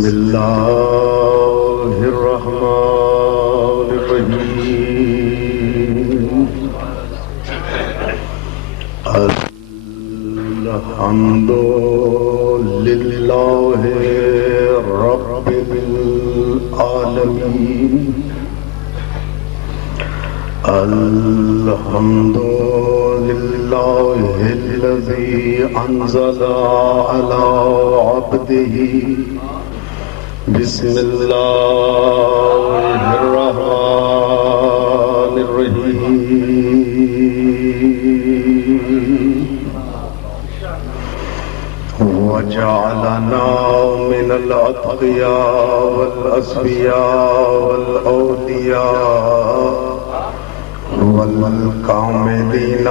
بسم الله الرحمن الرحيم الحمد لله رب العالمين الحمد لله الذي أنزل على عبده بسم الله الرحمن الرحيم وجعلنا من الأتقياء والأصفياء والأولياء والكاملين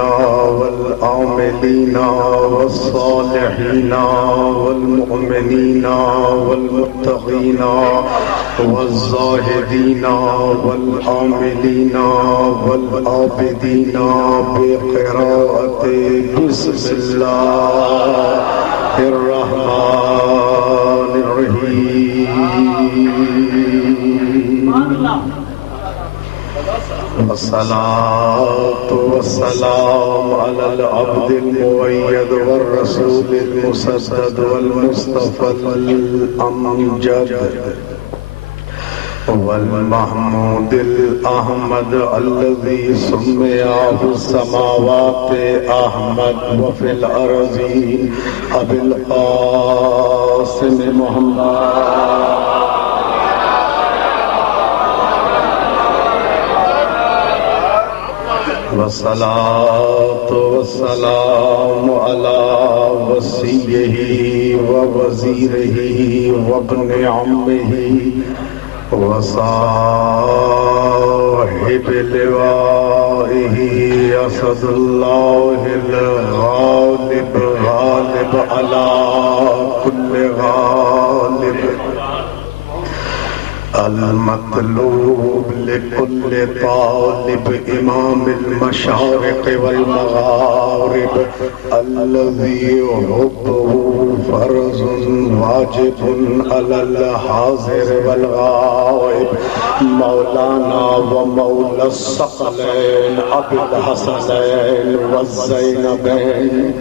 والعاملين والصالحين والمؤمنين والمتقين والزاهدين والعاملين والعابدين بقراءة بسم الله الرحمن الرحيم والصلاة والسلام على العبد المؤيد والرسول المسدد والمصطفى الأمجد والمحمود الأحمد الذي سمي في السماوات أحمد وفي الأرضين أبي القاسم محمد والصلاة والسلام على وصيه ووزيره وابن عمه وصاحب لوائه أسد الله الغالب غالب على كل غالب المطلوب لكل طالب إمام المشارق والمغارب الذي حبه فرض واجب على الحاضر والغائب مولانا ومولى الثقلين أبي الحسنين والزينبين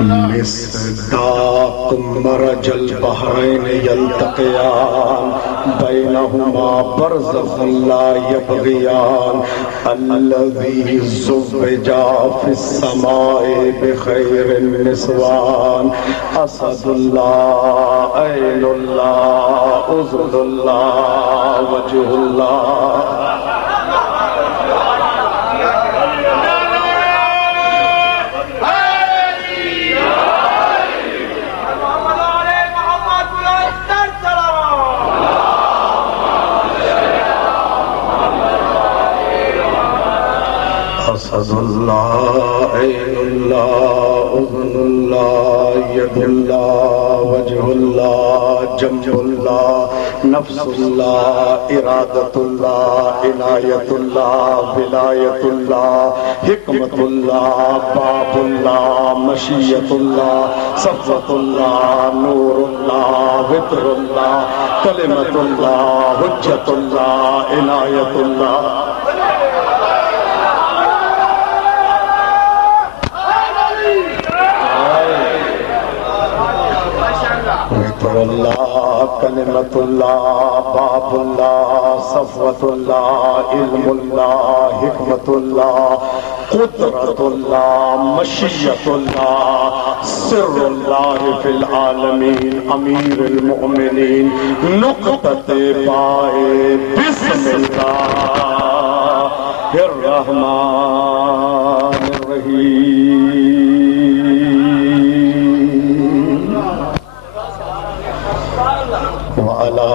مصداق مرج البحرين يلتقيان بينهما برزخ لا يبغيان الذي زوج في السماء بخير النسوان أسد الله عين الله أذن الله وجه الله أسد الله عين الله أذن الله يد الله وجه الله جنب الله نفس الله إرادة الله عناية الله ولاية الله حكمة الله باب الله مشيئة الله صفوة الله نور الله وتر الله كلمة الله حجة الله عناية الله الله كلمة الله باب الله صفوة الله علم الله حكمة الله قدرة الله مشيئة الله سر الله في العالمين أمير المؤمنين نقطة باء بسم الله الرحمن الرحيم وعلى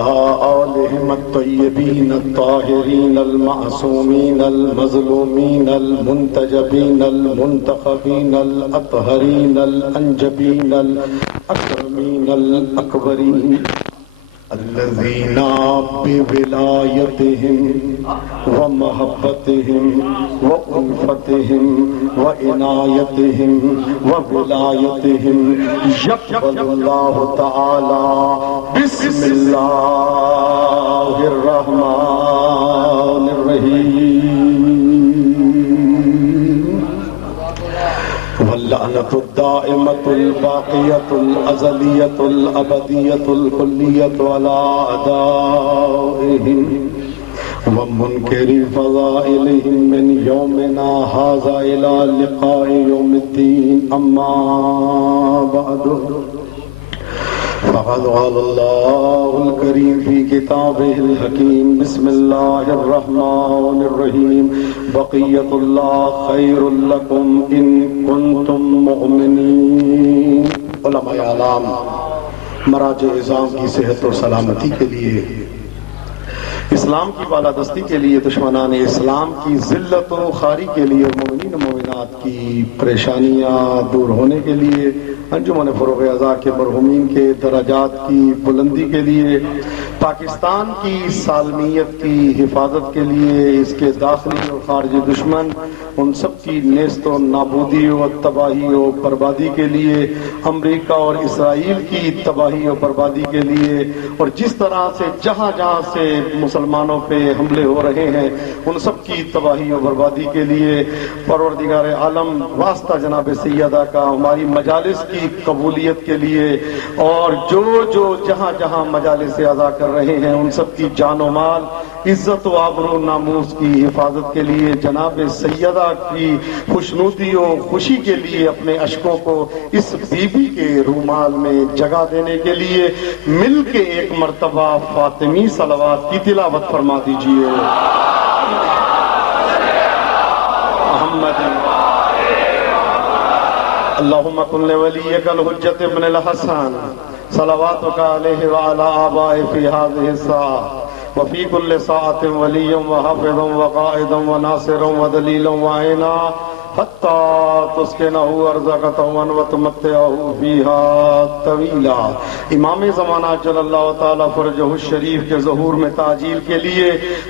آلهم الطيبين الطاهرين المعصومين المظلومين المنتجبين المنتخبين الأطهرين الأنجبين الأكرمين الأكبرين الذين بولایتهم ومحبتهم وألفتهم وعنایتهم وولایتهم يقبل الله تعالى بسم الله الرحمن الرحيم واللعنة الدائمة الباقية الأزلية الأبدية الكلية على أعدائهم ومنكر فضائلهم من يومنا هذا إلى لقاء يوم الدين. أما بعد فقد قال الله الكريم في كتابه الحكيم بسم الله الرحمن الرحيم بقية الله خير لكم إن كنتم مؤمنين. علماء اعلام مراجع اعظام کی صحت و سلامتی کے لیے، اسلام کی بالادستی کے لیے، دشمنان اسلام کی ذلت و خواری کے لیے، مومنین و مومنات کی پریشانیاں دور ہونے کے لیے، انجمن فروغ اعضاء کے مرحومین کے درجات کی بلندی کے لیے، پاکستان کی سالمیت کی حفاظت کے لیے، اس کے داخلی اور خارجی دشمن ان سب کی نیست و نابودی و تباہی و بربادی کے لیے، امریکہ اور اسرائیل کی تباہی و بربادی کے لیے، اور جس طرح سے جہاں جہاں سے مسلمانوں پہ حملے ہو رہے ہیں ان سب کی تباہی و بربادی کے لیے، پروردگار عالم واسطہ جناب سیدہ کا ہماری مجالس کی قبولیت کے لیے، اور جو جہاں جہاں مجالس ادا کر رہے ہیں ان سب کی جان و مال، عزت و آبرو ناموس کی حفاظت کے لیے، جناب سیدہ کی خوشنودی و خوشی کے لیے اپنے اشکوں کو اس بی بی کے رومال میں جگہ دینے کے لیے مل کے ایک مرتبہ فاطمی صلوات کی تلاوت فرما دیجیے. محمد اللہم کن لولیک الحجت ابن الحسن صلواتک علیہ وعلی آبائہ فی هذه الساعة وفی کل ساعة ولی وحافظ وقائد وناصر ودلیل وعینا حتی تسکنہ ارزق طوعا وتمتعہ فیہا طویلا. امام زمانہ جل اللہ تعالیٰ فرجہ الشریف کے ظہور میں تعجیل کے لیے،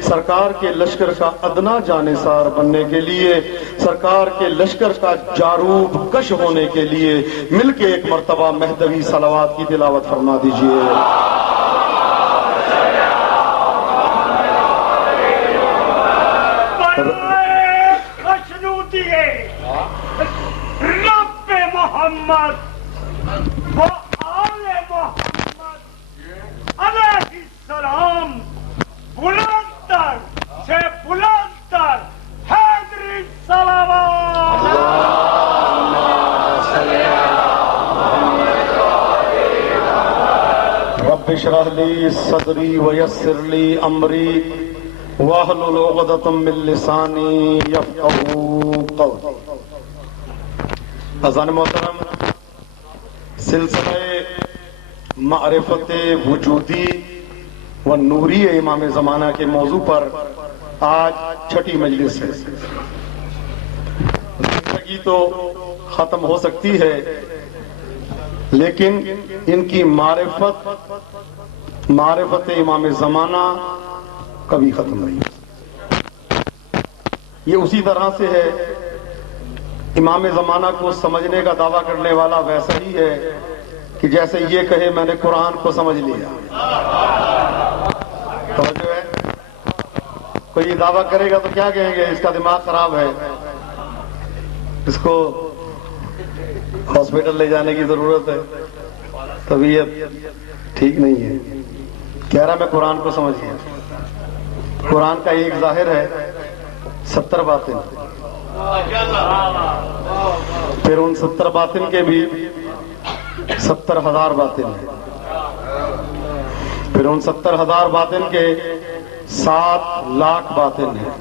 سرکار کے لشکر کا ادنا جانثار بننے کے لیے، سرکار کے لشکر کا جاروب کش ہونے کے لیے مل کے ایک مرتبہ مہدوی صلوات کی تلاوت فرما دیجیے. رب محمد و آل محمد علیہ السلام بلندتر سے بلندتر حیدری صلوات. رب اشرح لی صدری ویسر لی امری واحلل عقدۃ من لسانی یفقہوا قولی. اذان محترم، سلسلہ معرفت وجودی و نوری امام زمانہ کے موضوع پر آج چھٹی مجلس ہے. زندگی تو ختم ہو سکتی ہے لیکن ان کی معرفت امام زمانہ کبھی ختم نہیں. یہ اسی طرح سے ہے، امام زمانہ کو سمجھنے کا دعویٰ کرنے والا ویسا ہی ہے کہ جیسے یہ کہے میں نے قرآن کو سمجھ لیا. توجہ ہے؟ کوئی یہ دعویٰ کرے گا تو کیا کہیں گے؟ اس کا دماغ خراب ہے، اس کو ہاسپٹل لے جانے کی ضرورت ہے، طبیعت ٹھیک نہیں ہے. کہہ رہا میں قرآن کو سمجھ لیا. قرآن کا ایک ظاہر ہے، 70 باطن، پھر ان 70 باطن کے بھی 70,000 باطن ہیں، پھر ان 70,000 باطن کے 7 لاکھ باطن ہیں،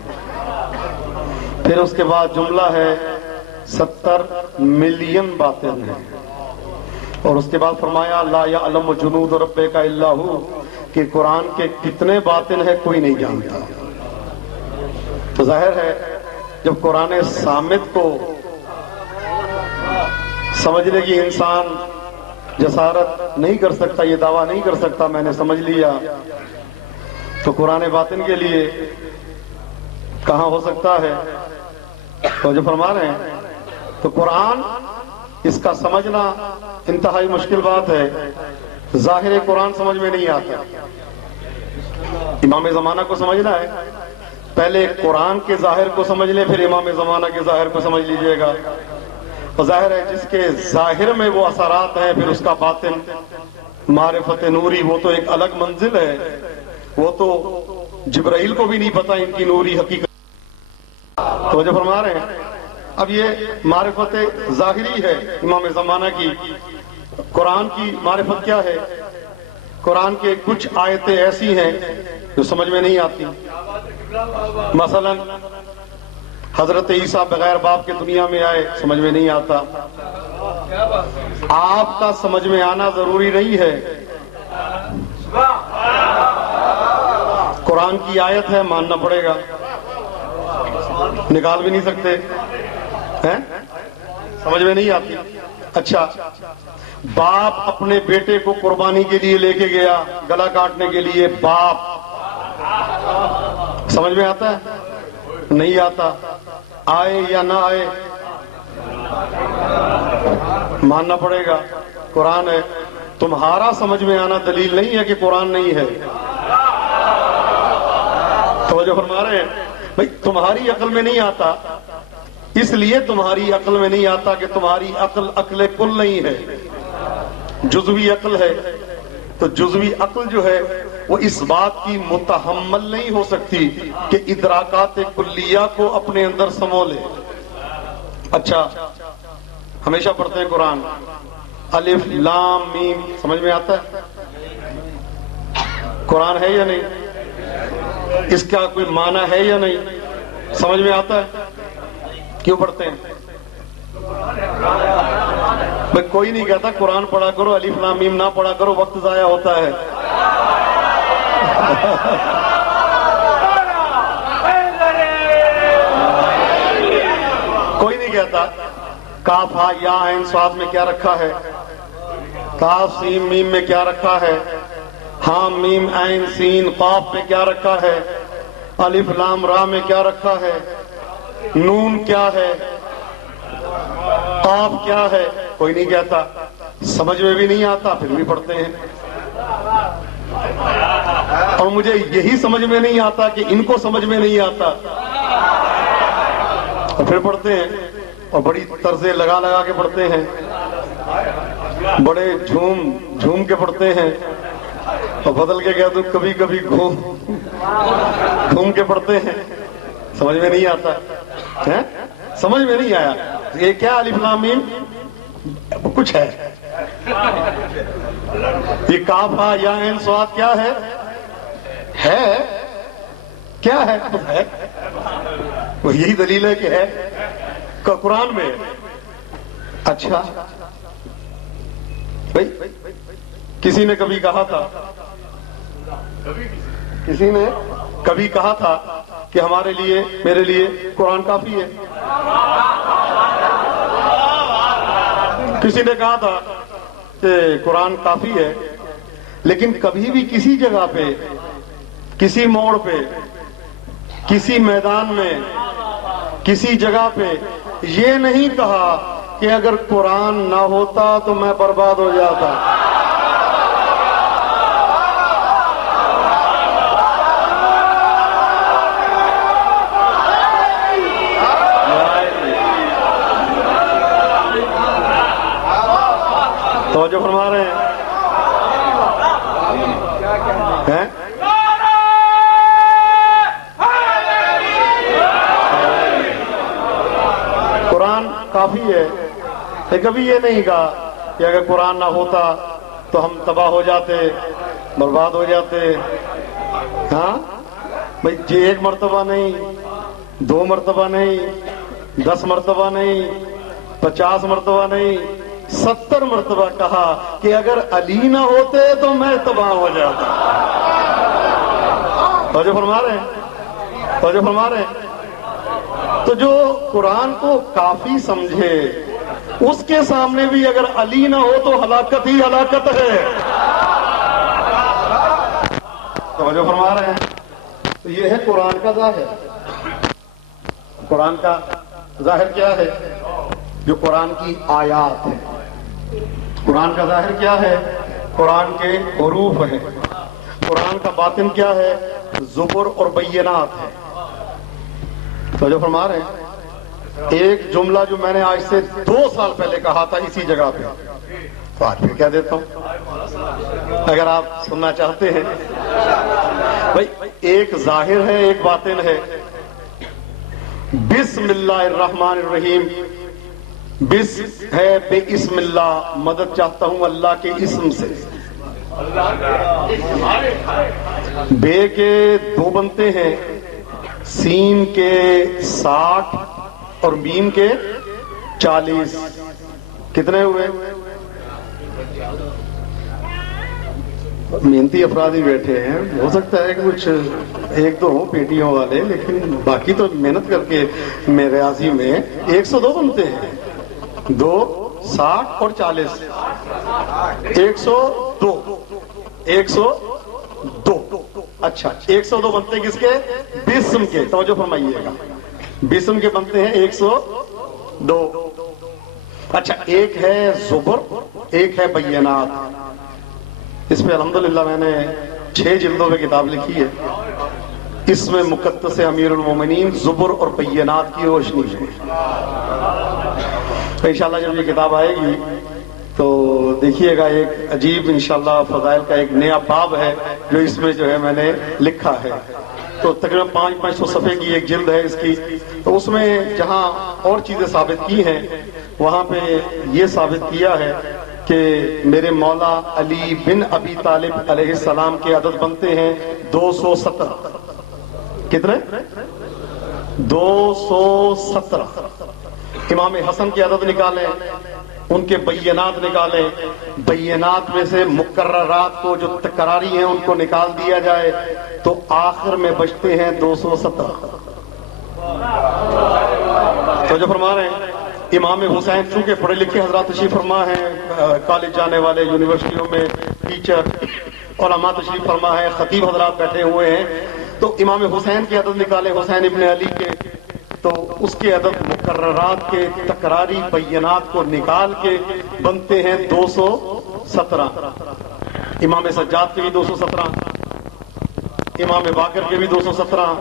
پھر اس کے بعد جملہ ہے 70 ملین باطن ہیں، اور اس کے بعد فرمایا لا یعلم جنود ربک الا ھو، کہ قرآن کے کتنے باطن ہیں کوئی نہیں جانتا. تو ظاہر ہے جب قرآن صامت کو سمجھنے کی انسان جسارت نہیں کر سکتا، یہ دعویٰ نہیں کر سکتا میں نے سمجھ لیا، تو قرآن باطن کے لیے کہاں ہو سکتا ہے؟ تو جو فرما رہے ہیں تو قرآن اس کا سمجھنا انتہائی مشکل بات ہے، ظاہر قرآن سمجھ میں نہیں آتا۔ امام زمانہ کو سمجھنا ہے، پہلے قرآن کے ظاہر کو سمجھ لیں، پھر امام زمانہ کے ظاہر کو سمجھ لیجئے گا۔ تو ظاہر ہے جس کے ظاہر میں وہ اثرات ہیں، پھر اس کا باطن معرفت نوری وہ تو ایک الگ منزل ہے، وہ تو جبرائیل کو بھی نہیں پتا ان کی نوری حقیقت۔ تو جو فرما رہے ہیں اب یہ معرفت ظاہری ہے امام زمانہ کی۔ قرآن کی معرفت کیا ہے؟ قرآن کے کچھ آیتیں ایسی ہیں جو سمجھ میں نہیں آتی، مثلا حضرت عیسیٰ بغیر باپ کے دنیا میں آئے، سمجھ میں نہیں آتا۔ آپ کا سمجھ میں آنا ضروری نہیں ہے، قرآن کی آیت ہے، ماننا پڑے گا، نکال بھی نہیں سکتے ہیں، سمجھ میں نہیں آتی۔ اچھا، باپ اپنے بیٹے کو قربانی کے لیے لے کے گیا، گلا کاٹنے کے لیے، باپ، سمجھ میں آتا ہے؟ نہیں آتا۔ آئے یا نہ آئے ماننا پڑے گا، قرآن ہے۔ تمہارا سمجھ میں آنا دلیل نہیں ہے کہ قرآن نہیں ہے۔ توجہ فرما رہے ہیں بھائی، تمہاری عقل میں نہیں آتا، اس لیے تمہاری عقل میں نہیں آتا کہ تمہاری عقل عقل کل نہیں ہے، جزوی عقل ہے۔ تو جزوی عقل جو ہے وہ اس بات کی متحمل نہیں ہو سکتی کہ ادراکات کلیہ کو اپنے اندر سمو لے۔ اچھا، ہمیشہ پڑھتے ہیں قرآن، الف لام میم، سمجھ میں آتا ہے؟ قرآن ہے یا نہیں؟ اس کا کوئی معنی ہے یا نہیں؟ سمجھ میں آتا ہے؟ کیوں پڑھتے ہیں؟ بھائی کوئی نہیں کہتا قرآن پڑھا کرو، الف لام میم نہ پڑھا کرو، وقت ضائع ہوتا ہے۔ کوئی نہیں کہتا کاف ہا یا عین صاد میں کیا رکھا ہے، کاف سین میم میں کیا رکھا ہے، حام میم عین سین قاف میں کیا رکھا ہے، الف لام را میں کیا رکھا ہے، نون کیا ہے، قاف کیا ہے، کوئی نہیں کہتا۔ سمجھ میں بھی نہیں آتا پھر بھی پڑھتے ہیں، اور مجھے یہی سمجھ میں نہیں آتا کہ ان کو سمجھ میں نہیں آتا، اور پھر پڑھتے ہیں، اور بڑی طرزیں لگا لگا کے پڑھتے ہیں، بڑے جھوم کے پڑھتے ہیں، اور بدل کے کہہ دوں کبھی کبھی گھوم کے پڑھتے ہیں، سمجھ میں نہیں آتا ہے، سمجھ میں نہیں آیا یہ کیا الف لام میم کچھ ہے، یہ کاف ہا یا عین صاد کیا ہے کیا ہے، وہ یہی دلیل ہے کہ ہے قرآن میں۔ اچھا بھائی، کسی نے کبھی کہا تھا کہ ہمارے لیے، میرے لیے قرآن کافی ہے، کسی نے کہا تھا کہ قرآن کافی ہے، لیکن کبھی بھی کسی جگہ پہ، کسی موڑ پہ، کسی میدان میں، کسی جگہ پہ یہ نہیں کہا کہ اگر قرآن نہ ہوتا تو میں برباد ہو جاتا۔ توجہ فرما رہے ہیں؟ قرآن کافی ہے، کبھی یہ نہیں کہا کہ اگر قرآن نہ ہوتا تو ہم تباہ ہو جاتے، برباد ہو جاتے۔ ہاں بھائی، یہ ایک مرتبہ نہیں، 2 مرتبہ نہیں، 10 مرتبہ نہیں، 50 مرتبہ نہیں، 70 مرتبہ کہا کہ اگر علی نہ ہوتے تو میں تباہ ہو جاتا۔ توجہ فرما رہے ہیں؟ توجہ فرما رہے ہیں؟ تو جو قرآن کو کافی سمجھے اس کے سامنے بھی اگر علی نہ ہو تو ہلاکت ہی ہلاکت ہے. توجہ فرما رہے ہیں؟ تو یہ ہے قرآن کا ظاہر. قرآن کا ظاہر کیا ہے؟ جو قرآن کی آیات ہے. قرآن کا ظاہر کیا ہے؟ قرآن کے حروف ہیں. قرآن کا باطن کیا ہے؟ زبر اور بینات ہے. توجہ فرما رہے ہیں؟ ایک جملہ جو میں نے آج سے 2 سال پہلے کہا تھا اسی جگہ پہ، تو آج پھر کہہ دیتا ہوں اگر آپ سننا چاہتے ہیں. بھائی ایک ظاہر ہے، ایک باطن ہے. بسم اللہ الرحمن الرحیم. بس ہے بے اسم اللہ، مدد چاہتا ہوں اللہ کے اسم سے. بے کے 2 بنتے ہیں، سین کے 60 اور میم کے 40. کتنے ہوئے؟ محنتی افراد ہی بیٹھے ہیں، ہو سکتا ہے کہ کچھ 1-2 ہوں پیٹیوں والے، لیکن باقی تو محنت کر کے میرے ریاضی میں 102 بنتے ہیں. 2 60 اور 40 102. 102. اچھا 102 بنتے کس کے؟ بسم کے. توجہ فرمائیے گا، بسم کے بنتے ہیں 102. اچھا ایک ہے زبر، ایک ہے بینات. اس پہ الحمدللہ میں نے 6 جلدوں میں کتاب لکھی ہے. اس میں مقدس امیر المومنین زبر اور بینات کی روشنی ہے. انشاءاللہ جب یہ کتاب آئے گی تو دیکھیے گا ایک عجیب انشاءاللہ فضائل کا ایک نیا باب ہے جو اس میں جو ہے میں نے لکھا ہے. تو تقریباً 500 صفحے کی ایک جلد ہے اس کی. تو اس میں جہاں اور چیزیں ثابت کی ہیں وہاں پہ یہ ثابت کیا ہے کہ میرے مولا علی بن ابی طالب علیہ السلام کے عدد بنتے ہیں 217. کتنے؟ 217. امام حسن کے عدد نکالیں، ان کے بینات نکالیں، بینات میں سے مقررات کو جو تکراری ہیں ان کو نکال دیا جائے تو آخر میں بچتے ہیں 217. تو جو فرما رہے ہیں امام حسین چونکہ پڑھے لکھے حضرات تشریف فرما ہیں، کالج جانے والے، یونیورسٹیوں میں ٹیچر، علماء تشریف فرما ہے، خطیب حضرات بیٹھے ہوئے ہیں. تو امام حسین کے عدد نکالے حسین ابن علی کے، تو اس کے عدد مقررات کے تکراری بینات کو نکال کے بنتے ہیں 217. امام سجاد کے بھی 217، امام باقر کے بھی 217،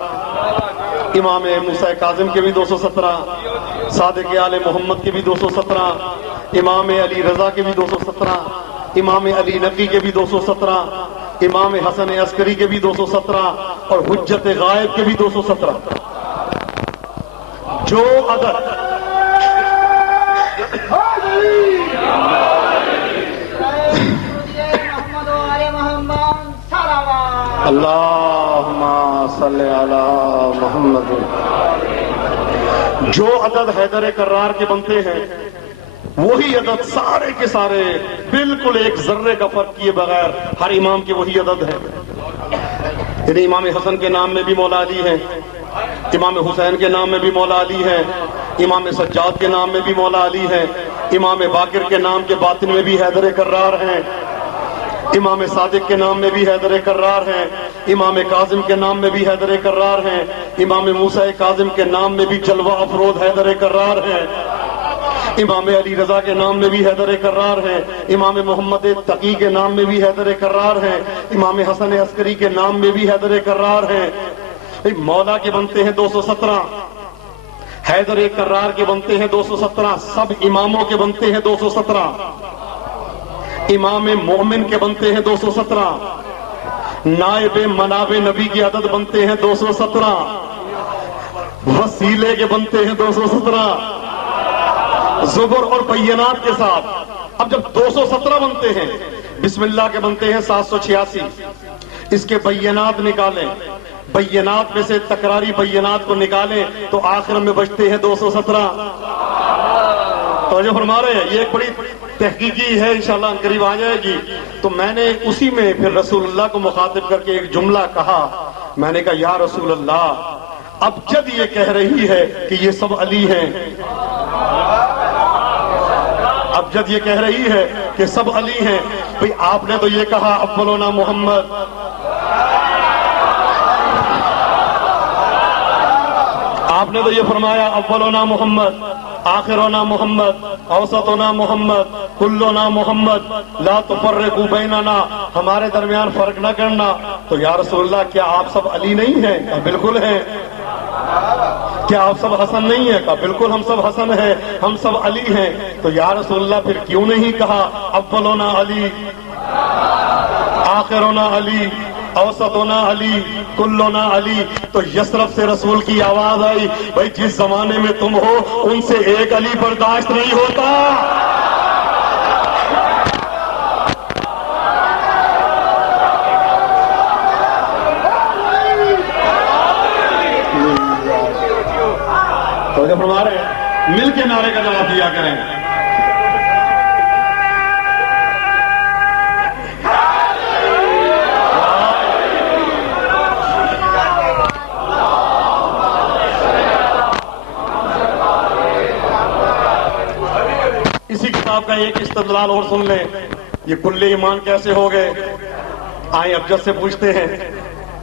امام موسیٰ کاظم کے بھی 217، صادق آل محمد کے بھی 217، امام علی رضا کے بھی 217، امام علی نقی کے بھی 217، امام حسن عسکری کے بھی 217 اور حجت غائب کے بھی 217. جو عدد اللہم صلی علی محمد، جو عدد حیدر کرار کے بنتے ہیں وہی عدد سارے کے سارے بالکل ایک ذرے کا فرق کیے بغیر ہر امام کے وہی عدد ہے. یعنی امام حسن کے نام میں بھی مولا علی ہے، امام حسین کے نام میں بھی مولا علی ہے، امام سجاد کے نام میں بھی مولا علی ہے، امام باقر کے نام کے باطن میں بھی حیدر کرار ہیں، امام صادق کے نام میں بھی حیدر کرار ہیں، امام کاظم کے نام میں بھی حیدر کرار ہیں، امام موسیٰ کاظم کے نام میں بھی جلوہ افروز حیدر کرار ہیں، امام علی رضا کے نام میں بھی حیدر کرار ہیں، امام محمد تقی کے نام میں بھی حیدر کرار ہیں، امام حسن عسکری کے نام میں بھی حیدر کرار ہیں. مولا کے بنتے ہیں 217، حیدر کرار کے بنتے ہیں 217، سب اماموں کے بنتے ہیں 217، امام مومن کے بنتے ہیں 217، نائب مناب نبی کی عدد بنتے ہیں 217، وسیلے کے بنتے ہیں 217 زبر اور بینات کے ساتھ. اب جب 217 بنتے ہیں، بسم اللہ کے بنتے ہیں 786، اس کے بینات نکالیں، بینات میں سے تکراری بینات کو نکالیں تو آخر میں بچتے ہیں 217. توجہ فرما رہے ہیں؟ یہ ایک بڑی تحقیقی ہے، انشاءاللہ قریب آ جائے گی. تو میں نے اسی میں پھر رسول اللہ کو مخاطب کر کے ایک جملہ کہا. میں نے کہا یا رسول اللہ، اب جب یہ کہہ رہی ہے کہ یہ سب علی ہیں، ابجد یہ کہہ رہی ہے کہ سب علی ہیں. بھئی آپ نے تو یہ کہا اولنا محمد، آپ نے تو یہ فرمایا اولنا محمد، آخرنا محمد، اوسطنا محمد، کلنا محمد، لا تفرقوا بیننا، ہمارے درمیان فرق نہ کرنا. تو یا رسول اللہ کیا آپ سب علی نہیں ہیں؟ کہا بالکل ہیں. کیا آپ سب حسن نہیں ہیں؟ کہا بالکل ہم سب حسن ہیں، ہم سب علی ہیں. تو یا رسول اللہ پھر کیوں نہیں کہا اولنا علی، آخرنا علی، اوسطنا علی، کلنا علی؟ تو یثرب سے رسول کی آواز آئی، بھائی جس زمانے میں تم ہو ان سے ایک علی برداشت نہیں ہوتا. تو جب ہمارے مل کے نعرے کا جواب دیا کریں. اسی کتاب کا ایک استدلال اور سن لیں، یہ کل ایمان کیسے ہو گئے. آئیں ابجد سے پوچھتے ہیں.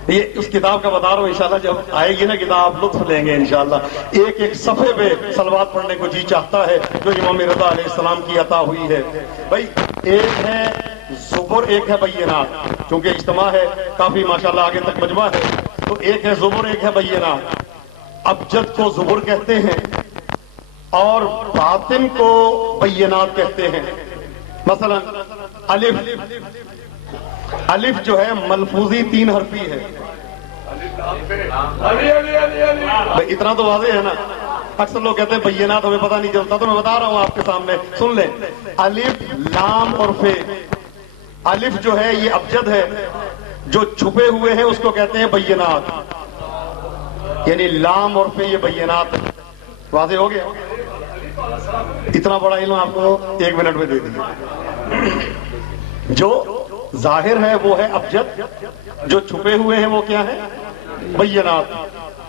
یہ اس کتاب کا بتا رہا ہوں، انشاءاللہ جب آئے گی نا کتاب لطف لیں گے انشاءاللہ. ایک ایک صفحے پہ صلوات پڑھنے کو جی چاہتا ہے جو امام رضا علیہ السلام کی عطا ہوئی ہے. بھائی ایک ہے زبر، ایک ہے بینات. چونکہ اجتماع ہے کافی ماشاءاللہ آگے تک مجمع ہے، تو ایک ہے زبر ایک ہے بینات. ابجد کو زبر کہتے ہیں اور باطن کو بینات کہتے ہیں. مثلا الف جو ہے ملفوظی 3 حرفی ہے. بھائی اتنا تو واضح ہے نا. اکثر لوگ کہتے ہیں بینات ہمیں پتہ نہیں چلتا، تو میں بتا رہا ہوں آپ کے سامنے سن لیں. الف، لام اور فے. الف جو ہے یہ ابجد ہے، جو چھپے ہوئے ہیں اس کو کہتے ہیں بینات، یعنی لام اور فے یہ بینات. واضح ہو گیا؟ اتنا بڑا علم آپ کو 1 منٹ میں دے دیا. جو ظاہر ہے وہ ہے ابجد، جو چھپے ہوئے ہیں وہ کیا ہے؟ بینات.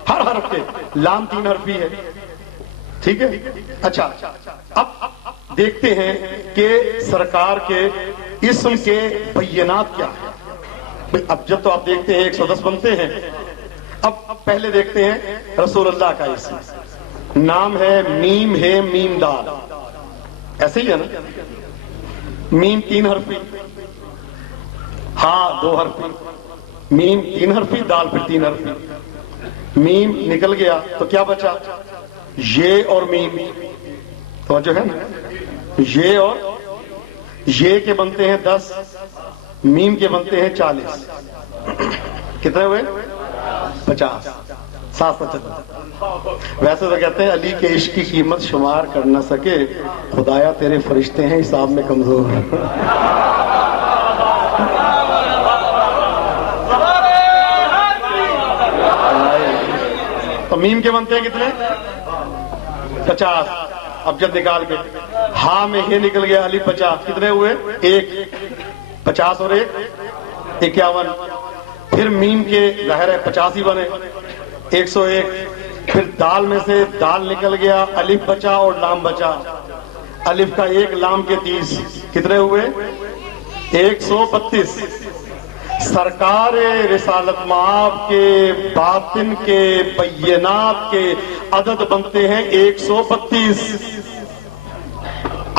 ہر حرف کے لام 3 حرفی ہے. ٹھیک ہے. اچھا اب دیکھتے ہیں کہ سرکار کے اسم کے بینات کیا ہے. ابجد تو آپ دیکھتے ہیں 110 بنتے ہیں. اب پہلے دیکھتے ہیں رسول اللہ کا اسم. نام ہے میم ہے میم دال، ایسے ہی ہے نا. میم 3 حرفی، ہاں 2 حرفی. میم 3 حرفی، دال پھر 3 حرفی. میم نکل گیا تو کیا بچا؟ یہ اور میم. تو جو ہے نا یہ اور یہ کے بنتے ہیں 10، میم کے بنتے ہیں 40. کتنے ہوئے؟ 50. 775. ویسے تو کہتے ہیں علی کے عشق کی قیمت شمار کر نہ سکے، خدایا تیرے فرشتے ہیں حساب میں کمزور. تو میم کے بنتے ہیں کتنے؟ 50. ابجد نکال کے ہاں میں یہ نکل گیا علی 50. کتنے ہوئے؟ 1. 50 اور 1 51. پھر میم کے ظاہر ہے 50 ہی بنے، 101. پھر دال میں سے دال نکل گیا، الف بچا اور لام بچا. الف کا 1 لام کے 30. کتنے ہوئے؟ 132. سرکار رسالت مآب کے باطن کے بینات کے عدد بنتے ہیں 132.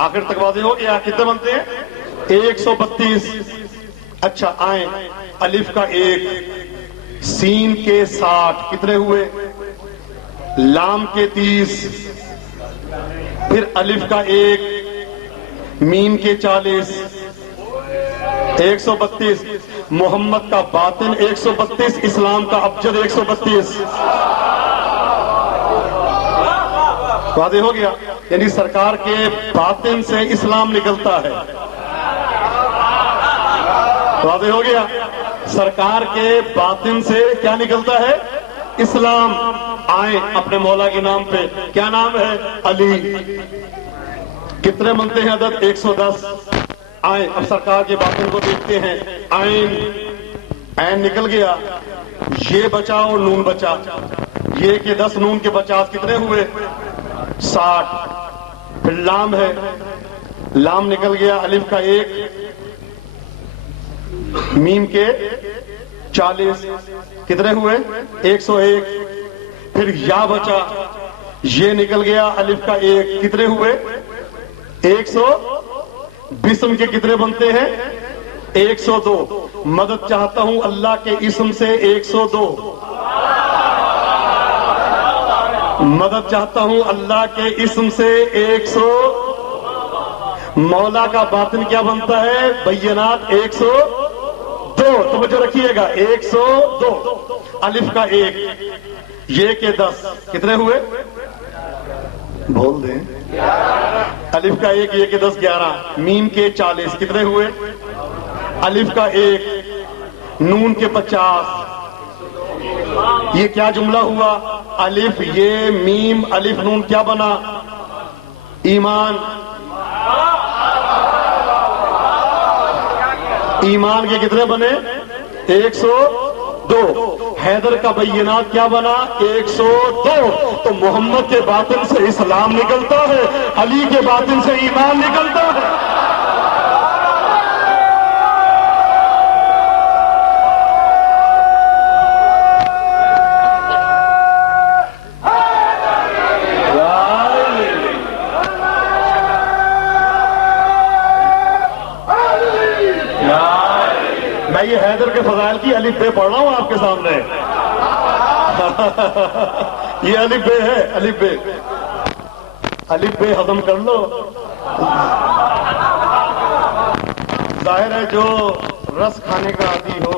آخر تک واضح ہو گیا کتنے بنتے ہیں؟ 132. اچھا آئیں الف کا 1، سین کے 60. کتنے ہوئے؟ لام کے 30. پھر الف کا 1، میم کے 40. 132. محمد کا باطن 132، اسلام کا ابجد 132. واضح ہو گیا؟ یعنی سرکار کے باطن سے اسلام نکلتا ہے. واضح ہو گیا؟ سرکار کے باطن سے کیا نکلتا ہے؟ اسلام. آئیں اپنے مولا کے نام پہ. کیا نام ہے؟ علی. کتنے بنتے ہیں عدد؟ 110. آئیں اب سرکار کے باطن کو دیکھتے ہیں. عین نکل گیا، یہ بچا اور نون بچا. یہ کے 10 نون کے 50. کتنے ہوئے؟ 60. پھر لام ہے، لام نکل گیا، الف کا 1، میم کے 40، کتنے ہوئے؟ 101۔ پھر یا بچا، یہ نکل گیا، الف کا 1، کتنے ہوئے؟ 100۔ بسم کے کتنے بنتے ہیں؟ 102۔ مدد چاہتا ہوں اللہ کے اسم سے 102، مدد چاہتا ہوں اللہ کے اسم سے 100۔ مولا کا باطن کیا بنتا ہے؟ بینات 102۔ توجہ رکھیے گا، 102۔ الف کا 1، یہ کے 10، کتنے ہوئے؟ بول دیں۔ الف کا 1، یہ کے 10، 11۔ میم کے 40، کتنے ہوئے؟ الف کا 1، نون کے 50۔ یہ کیا جملہ ہوا؟ الف یہ میم الف نون کیا بنا؟ ایمان۔ ایمان کے کتنے بنے؟ 102۔ حیدر کا بینات کیا بنا؟ 102۔ تو محمد کے باطن سے اسلام نکلتا ہے، علی کے باطن سے ایمان نکلتا ہے۔ میں یہ حیدر کے فضائل کی الف بے پڑھ رہا ہوں آپ کے سامنے۔ یہ الف بے ہے، الف بے، الف بے ہضم کر لو۔ ظاہر ہے جو رس کھانے کا عادی ہو،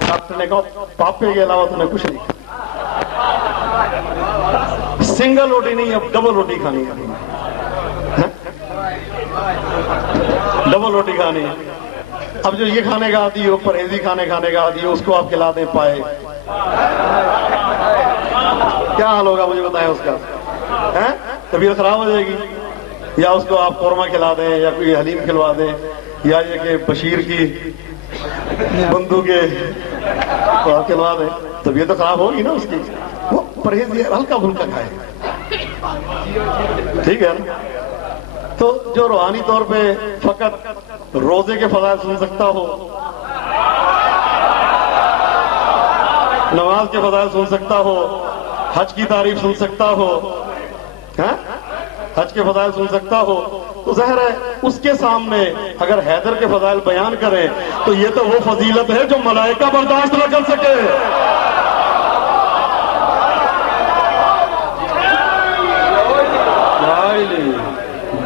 ڈاکٹر نے کہا پاپے کے علاوہ تمہیں کچھ نہیں، سنگل روٹی نہیں، اب ڈبل روٹی کھانی ہے، ڈبل روٹی کھانی ہے۔ اب جو یہ کھانے کا عادی ہو، پرہیزی کھانے کا عادی ہو، اس کو آپ کھلا دیں پائے، کیا حال ہوگا مجھے بتائیں اس کا؟ طبیعت خراب ہو جائے گی۔ یا اس کو آپ قورمہ کھلا دیں، یا کوئی حلیم کھلوا دیں، یا یہ کہ بشیر کی بندو کے کھلوا دیں، طبیعت خراب ہوگی نا اس کی۔ وہ پرہیز ہلکا پھلکا کھائے، ٹھیک ہے نا؟ تو جو روحانی طور پہ فقط روزے کے فضائل سن سکتا ہو، نماز کے فضائل سن سکتا ہو، حج کی تعریف سن سکتا ہو، حج کے فضائل سن سکتا ہو، تو ظاہر ہے اس کے سامنے اگر حیدر کے فضائل بیان کریں تو یہ تو وہ فضیلت ہے جو ملائکہ برداشت نہ کر سکے۔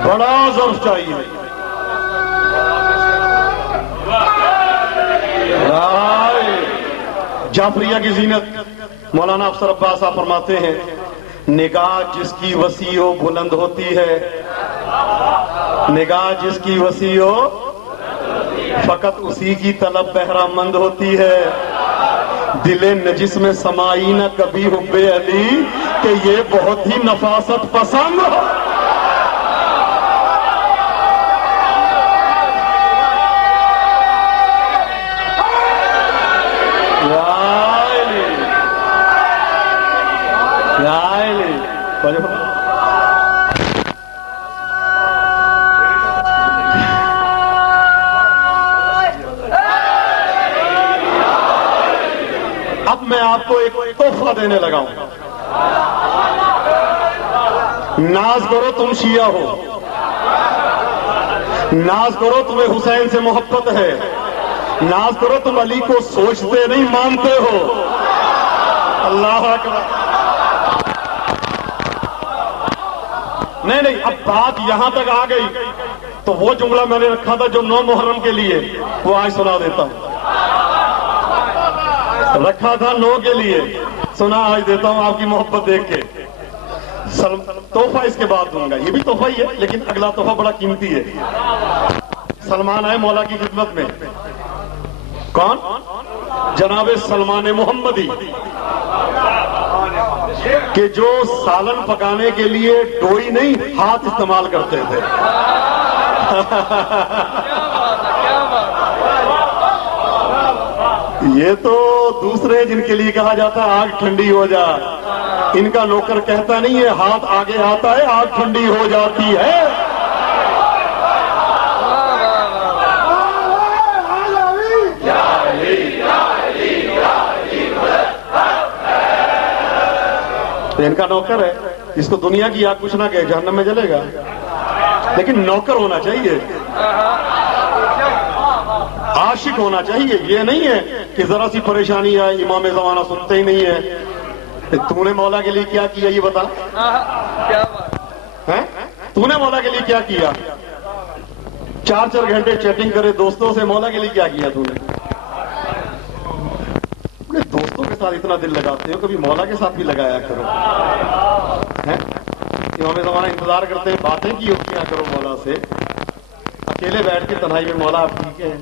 بڑا ظرف چاہیے، جعفریہ کی زینت مولانا افسر عباس صاحب فرماتے ہیں، نگاہ جس کی وسیع و بلند ہوتی ہے، نگاہ جس کی وسیع و فقط اسی کی طلب بہرہ مند ہوتی ہے، دل نجس میں سمائی نہ کبھی حب علی کہ یہ بہت ہی نفاست پسند ہو۔ اب میں آپ کو ایک تحفہ دینے لگا ہوں، ناز کرو تم شیعہ ہو، ناز کرو تمہیں حسین سے محبت ہے، ناز کرو تم علی کو سوچتے نہیں مانتے ہو۔ اللہ اکبر۔ نہیں، اب بات یہاں تک آ گئی تو وہ جملہ میں نے رکھا تھا جو 9 محرم کے لیے، وہ آج سنا دیتا ہوں۔ رکھا تھا 9 کے لیے، سنا آج دیتا ہوں آپ کی محبت دیکھ کے۔ تحفہ اس کے بعد دوں گا، یہ بھی تحفہ ہی ہے لیکن اگلا تحفہ بڑا قیمتی ہے۔ سلمان آئے مولا کی خدمت میں، کون؟ جناب سلمان محمدی، کہ جو سالن پکانے کے لیے ڈوئی نہیں ہاتھ استعمال کرتے تھے۔ یہ تو دوسرے جن کے لیے کہا جاتا ہے آگ ٹھنڈی ہو جا، ان کا نوکر کہتا نہیں ہے ہاتھ آگے آتا ہے آگ ٹھنڈی ہو جاتی ہے۔ تو ان کا نوکر ہے، اس کو دنیا کی آگ کچھ نہ کہ جہنم میں جلے گا، لیکن نوکر ہونا چاہیے، عاشق ہونا چاہیے. یہ نہیں ہے کہ ذرا سی پریشانی آئے امام زمانہ سنتے ہی نہیں ہے. تو نے مولا کے لیے کیا کیا یہ بتا، تو نے مولا کے لیے کیا کیا؟ 4 گھنٹے چیٹنگ کرے دوستوں سے، مولا کے لیے کیا کیا تو نے؟ اپنے دوستوں کے ساتھ اتنا دل لگاتے ہو، کبھی مولا کے ساتھ بھی لگایا کرو. امام زمانہ انتظار کرتے ہیں، باتیں کی کیا کرو مولا سے. اکیلے بیٹھ کے تنہائی میں مولا آپ ٹھیک ہے،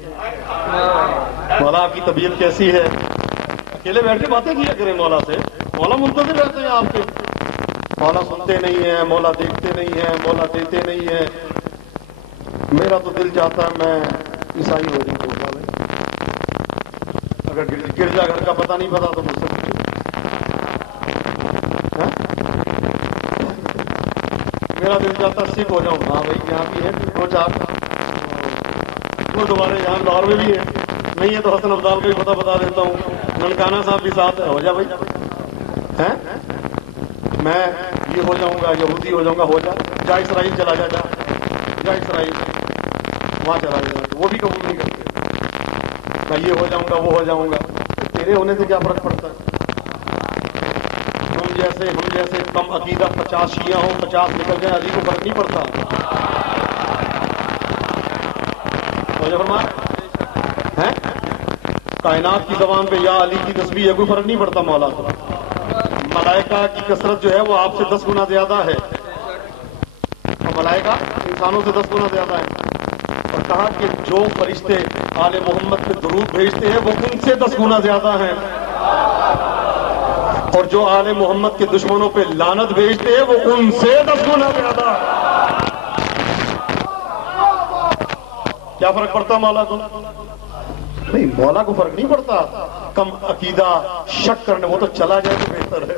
مولا آپ کی طبیعت کیسی ہے، اکیلے بیٹھ کے باتیں کیا کریں مولا سے. مولا منتظر رہتے ہیں آپ کے. مولا سنتے نہیں ہیں، مولا دیکھتے نہیں ہیں، مولا دیتے نہیں ہیں. میرا تو دل چاہتا ہے میں عیسائی ہو جاؤں. اگر گرجا گھر کا پتہ نہیں پتا تو مجھ سے پوچھو. میرا دل چاہتا سکھ ہو جاؤں. ہاں بھائی یہاں بھی ہے 2-4 وہ دوبارہ یہاں لاہور میں بھی ہے، نہیں ہے تو حسن افضال کو بھی پتہ بتا دیتا ہوں. ننکانہ صاحب بھی ساتھ ہے. ہو جا بھائی، میں یہ ہو جاؤں گا، یہودی ہو جاؤں گا. ہو جا اسرائیل چلا جا اسرائیل، وہاں چلا جا. وہ بھی قبول نہیں کرتے. میں یہ ہو جاؤں گا، وہ ہو جاؤں گا. تیرے ہونے سے کیا فرق پڑتا ہے؟ ہم جیسے کم عقیدہ 50 شیعہ ہوں، 50 نکل جائیں، علی کو فرق نہیں پڑتا. کائنات کی زبان پہ یا علی کی تسبیح ہے، کوئی فرق نہیں پڑتا مولا کو. ملائکہ کی کثرت جو ہے وہ آپ سے 10 گنا زیادہ ہے، اور ملائکہ انسانوں سے 10 گنا زیادہ ہے. اور کہا کہ جو فرشتے آل محمد پہ درود بھیجتے ہیں وہ ان سے 10 گنا زیادہ ہیں، اور جو آل محمد کے دشمنوں پہ لعنت بھیجتے ہیں وہ ان سے 10 گنا زیادہ. کیا فرق پڑتا مولا کو؟ نہیں، مولا کو فرق نہیں پڑتا. کم عقیدہ شک کرنے، وہ تو چلا جائے تو بہتر ہے.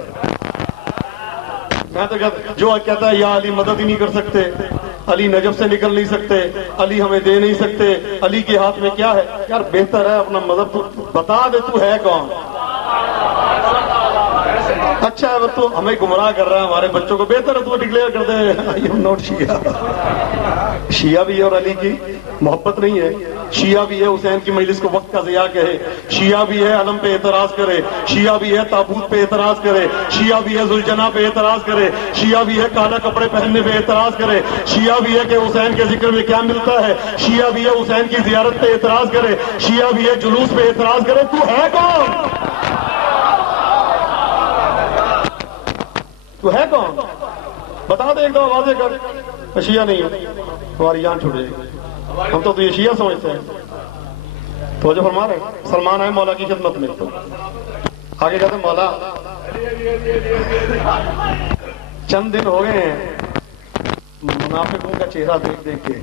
میں تو جو کہتا ہے یا علی مدد ہی نہیں کر سکتے، علی نجف سے نکل نہیں سکتے، علی ہمیں دے نہیں سکتے، علی کے ہاتھ میں کیا ہے. یار بہتر ہے اپنا مذہب تو بتا دے تو ہے کون. اچھا ہے وہ تو ہمیں گمراہ کر رہا ہے، ہمارے بچوں کو. بہتر ہے تو ڈکلیئر کر دے آئی ایم ناٹ شیعہ. شیعہ بھی ہے اور علی کی محبت نہیں ہے. شیعہ بھی ہے حسین کی مجلس کو وقت کا ضیاع کہے، شیعہ بھی ہے علم پہ اعتراض کرے، شیعہ بھی ہے تابوت پہ اعتراض کرے، شیعہ بھی ہے ذوالجناح پہ اعتراض کرے، شیعہ بھی ہے کالا کپڑے پہننے پہ اعتراض کرے، شیعہ بھی ہے کہ حسین کے ذکر میں کیا ملتا ہے، شیعہ بھی ہے حسین کی زیارت پہ اعتراض کرے، شیعہ بھی ہے جلوس پہ اعتراض کرے. تو ہے کون؟ تو ہے کون؟ بتا دے ایک دو واضح کر. شیعہ نہیں ہے، ہماری جان چھوٹ جائے گی. ہم تو یہ شیعہ سمجھتے ہیں. تو جو فرما رہے سلمان آئے مولا کی خدمت میں، تو آگے کہتے ہیں مولا چند دن ہو گئے ہیں منافقوں کا چہرہ دیکھ دیکھ کے،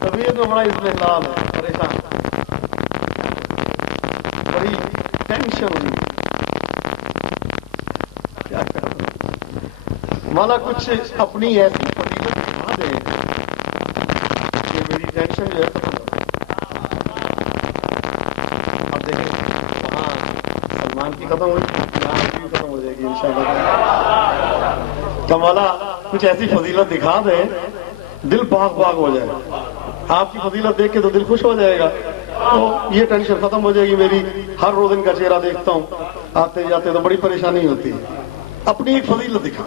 طبیعت میں بڑا اضطراب ہے، پریشان، بڑی ٹینشن ہوئی. کیا کروں مولا کچھ اپنی ایسی فضیلت دکھا دے کہ میری ٹینشن جو ہے ختم ہو جائے. اب دیکھیں وہاں سلمان کی ختم ہوئی، یہاں بھی ختم ہو جائے گی انشاءاللہ. تو مولا کچھ ایسی فضیلت دکھا دے دل پاک پاک ہو جائے. آپ کی فضیلت دیکھ کے تو دل خوش ہو جائے گا، تو یہ ٹینشن ختم ہو جائے گی میری. ہر روز ان کا چہرہ دیکھتا ہوں، آتے جاتے تو بڑی پریشانی ہوتی ہے. اپنی ایک فضیلت دکھا.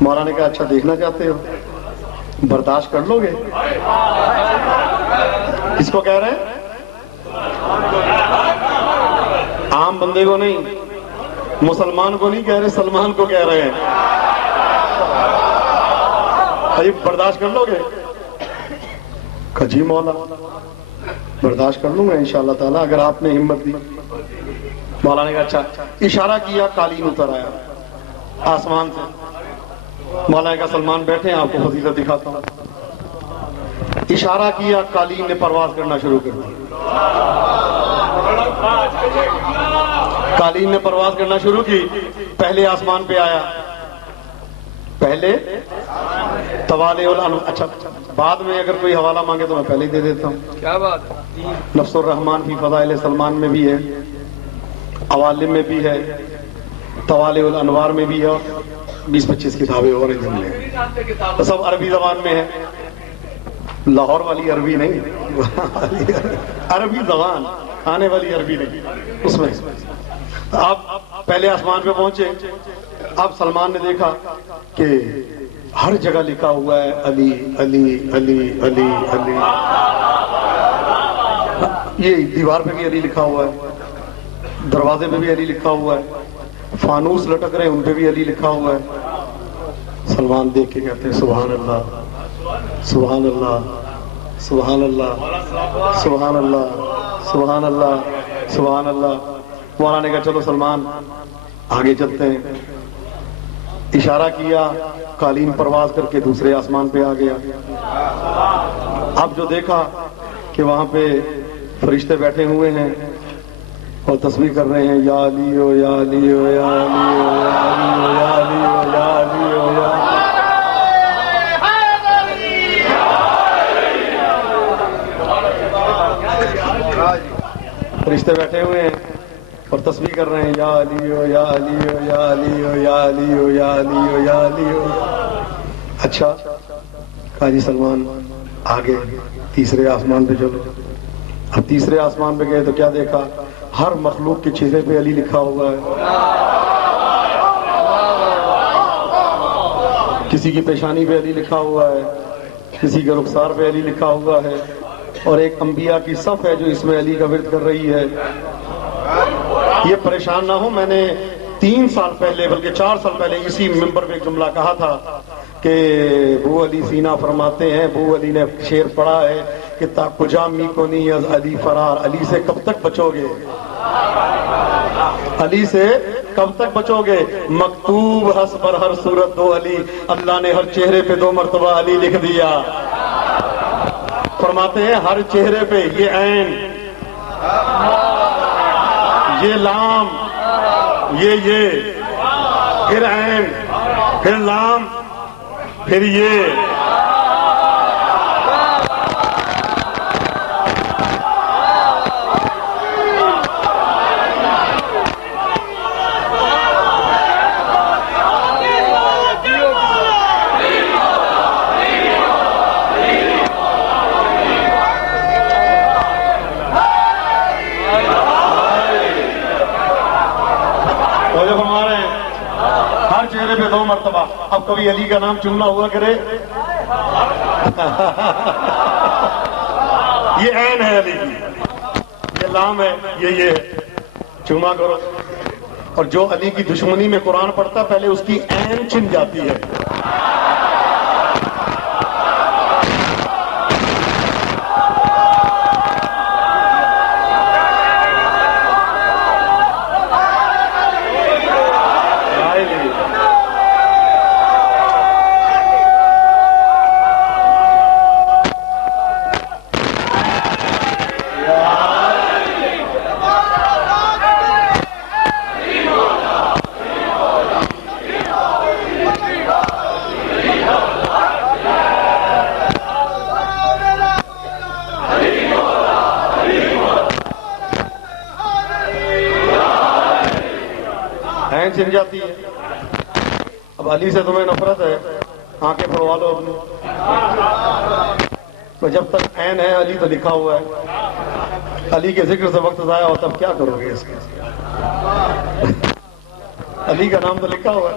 مولا نے کہا اچھا دیکھنا چاہتے ہو، برداشت کر لو گے؟ کس کو کہہ رہے ہیں؟ عام بندے کو نہیں، مسلمان کو نہیں کہہ رہے، سلمان کو کہہ رہے ہیں. بھائی برداشت کر لو گے؟ کہا جی مولا برداشت کر لوں گا انشاءاللہ تعالیٰ اگر آپ نے ہمت دی. مولا نے کہا اچھا. اشارہ کیا، قالین اتر آیا آسمان سے. مولا نے کہا سلمان بیٹھے ہیں، آپ کو فضیلت دکھاتا ہوں. اشارہ کیا، قالین نے پرواز کرنا شروع کر دی. قالین نے پرواز کرنا شروع کی. پہلے آسمان پہ آیا، پہلے طوالع اچھا بعد میں اگر کوئی حوالہ مانگے تو میں پہلے ہی دے دیتا ہوں. کیا بات ہے. نفس الرحمان فی فضائل سلمان میں بھی ہے. عوالم میں بھی ہے، طوالع الانوار میں بھی ہے، اور 20-25 کتابیں اور ہیں جن میں، تو سب عربی زبان میں ہے. لاہور والی عربی نہیں، عربی زبان آنے والی عربی نہیں. اس میں آپ پہلے آسمان پہ پہنچے، اب سلمان نے دیکھا کہ ہر جگہ لکھا ہوا ہے علی علی علی علی علی. یہ دیوار پہ بھی علی لکھا ہوا ہے، دروازے پہ بھی علی لکھا ہوا ہے، فانوس لٹک رہے ہیں ان پہ بھی علی لکھا ہوا ہے. سلمان دیکھ کے کہتے ہیں سبحان اللہ سبحان اللہ سبحان اللہ سبحان اللہ سبحان اللہ سبحان اللہ. مولانا نے کہا چلو سلمان آگے چلتے ہیں. اشارہ کیا، قالین پرواز کر کے دوسرے آسمان پہ آ گیا. اب جو دیکھا کہ وہاں پہ فرشتے بیٹھے ہوئے ہیں اور تسبیح کر رہے ہیں، یا علی ہو یا علی ہو یا علی ہو یا علی ہو یا علی ہو یا علی. فرشتے بیٹھے ہوئے ہیں اور تسبیح کر رہے ہیں، یا علی ہو یا علی ہو یا علی ہو یا علی ہو یا علی ہو یا علی ہو. اچھا کہا جی سلمان آگے تیسرے آسمان پہ چلو. اب تیسرے آسمان پہ گئے تو کیا دیکھا؟ ہر مخلوق کے چہرے پہ علی لکھا ہوا ہے. کسی کی پیشانی پہ علی لکھا ہوا ہے، کسی کے رخسار پہ علی لکھا ہوا ہے، اور ایک انبیاء کی صف ہے جو اس میں علی کا ورد کر رہی ہے. یہ پریشان نہ ہو، میں نے 3 سال پہلے بلکہ 4 سال پہلے اسی ممبر پہ ایک جملہ کہا تھا کہ بو علی سینا فرماتے ہیں، بو علی نے شعر پڑھا ہے کہ تا کجا می کنی از علی فرار. علی سے کب تک بچو گے؟ علی سے کب تک بچو گے؟ مکتوب ہس پر ہر صورت دو علی، اللہ نے ہر چہرے پہ 2 مرتبہ علی لکھ دیا. فرماتے ہیں ہر چہرے پہ یہ عین، یہ لام، یہ پھر عین، پھر لام، پھر یہ. پہ 2 مرتبہ. اب کبھی علی کا نام چننا ہوا کرے یہ عین ہے علی کی، یہ لام ہے، یہ چما کرو. اور جو علی کی دشمنی میں قرآن پڑھتا پہلے اس کی عین چن جاتی ہے. چن جاتی ہے. اب علی سے تمہیں نفرت ہے، آنکھیں پھڑوا لو اپنی. تو جب تک عین ہے علی تو لکھا ہوا ہے، علی کے ذکر سے وقت ضائع ہو تب کیا کرو گے اس کا؟ علی کا نام تو لکھا ہوا ہے.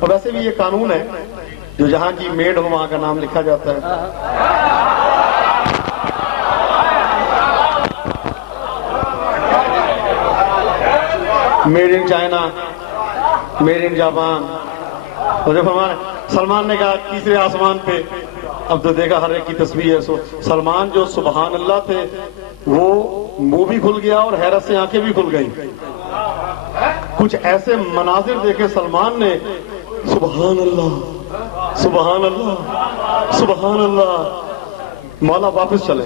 اور ویسے بھی یہ قانون ہے، جو جہاں کی میڈ ہو وہاں کا نام لکھا جاتا ہے. Made in China, made in Japan. تو جب ہمارے سلمان نے کہا تیسرے آسمان پہ، اب تو دیکھا ہر ایک کی تصویر ہے. سلمان جو سبحان اللہ تھے وہ منہ بھی کھل گیا اور حیرت سے آنکھیں بھی کھل گئیں. کچھ ایسے مناظر دیکھے سلمان نے، سبحان اللہ سبحان اللہ سبحان اللہ. مولا واپس چلے.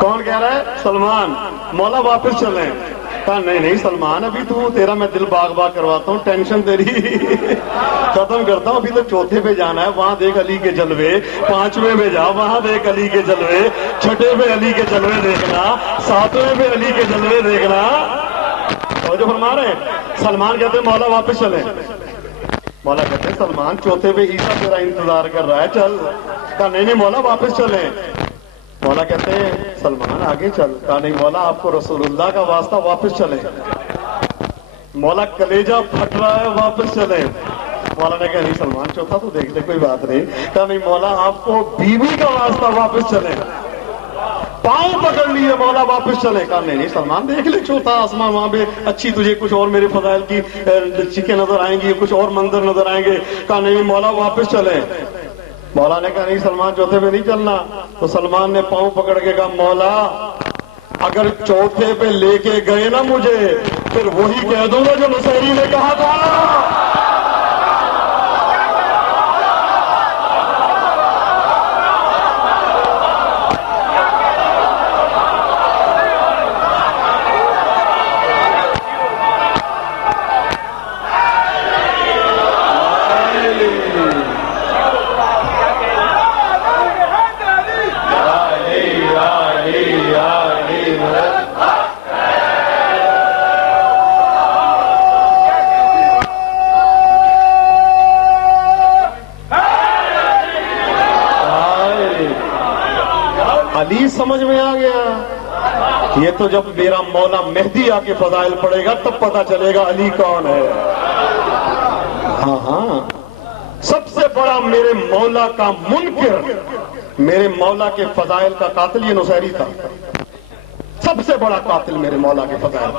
کون کہہ رہا ہے؟ سلمان. مولا واپس چلیں. کہا نہیں سلمان ابھی تیرا میں دل باغ باغ کرواتا ہوں، ٹینشن تیری ختم کرتا ہوں، ابھی تو چوتھے پہ جانا ہے، وہاں دیکھ علی کے جلوے، پانچویں پہ جا وہاں دیکھ علی کے جلوے، چھٹے پہ علی کے جلوے دیکھنا، ساتویں پہ علی کے جلوے دیکھنا۔ اور جو فرما رہے ہیں سلمان کہتے ہیں مولا واپس چلیں، مولا کہتے ہیں سلمان چوتھے پہ عیسیٰ تیرا انتظار کر رہا ہے، چل۔ کہا نہیں مولا واپس چلیں۔ مولا کہتے ہیں سلمان آگے چل۔ کہا نہیں مولا آپ کو رسول اللہ کا واسطہ، واپس چلیں۔ مولا کلیجہ پھٹ رہا ہے، واپس چلیں۔ مولا نے کہا نہیں سلمان چوتھا تو دیکھ لے، کوئی بات نہیں۔ کہا نہیں مولا آپ کو بیوی کا واسطہ، واپس چلیں۔ پاؤں پکڑ لیے مولا واپس چلے۔ کہا نہیں سلمان دیکھ لے چوتھا آسمان، وہاں پہ اچھی تجھے کچھ اور میرے فضائل کی چیزیں نظر آئیں گی، کچھ اور منظر نظر آئیں گے۔ کہا نہیں مولا واپس چلے۔ مولا نے کہا نہیں سلمان چوتھے پہ نہیں چلنا۔ تو سلمان نے پاؤں پکڑ کے کہا مولا اگر چوتھے پہ لے کے گئے نا مجھے، پھر وہی کہہ دوں گا جو نصیری نے کہا تھا۔ علی سمجھ میں آ گیا، یہ تو جب میرا مولا مہدی آ کے فضائل پڑے گا تب پتا چلے گا علی کون ہے۔ ہاں سب سے بڑا میرے مولا کا منکر، میرے مولا کے فضائل کا قاتل یہ نصیری تھا، سب سے بڑا قاتل میرے مولا کے فضائل۔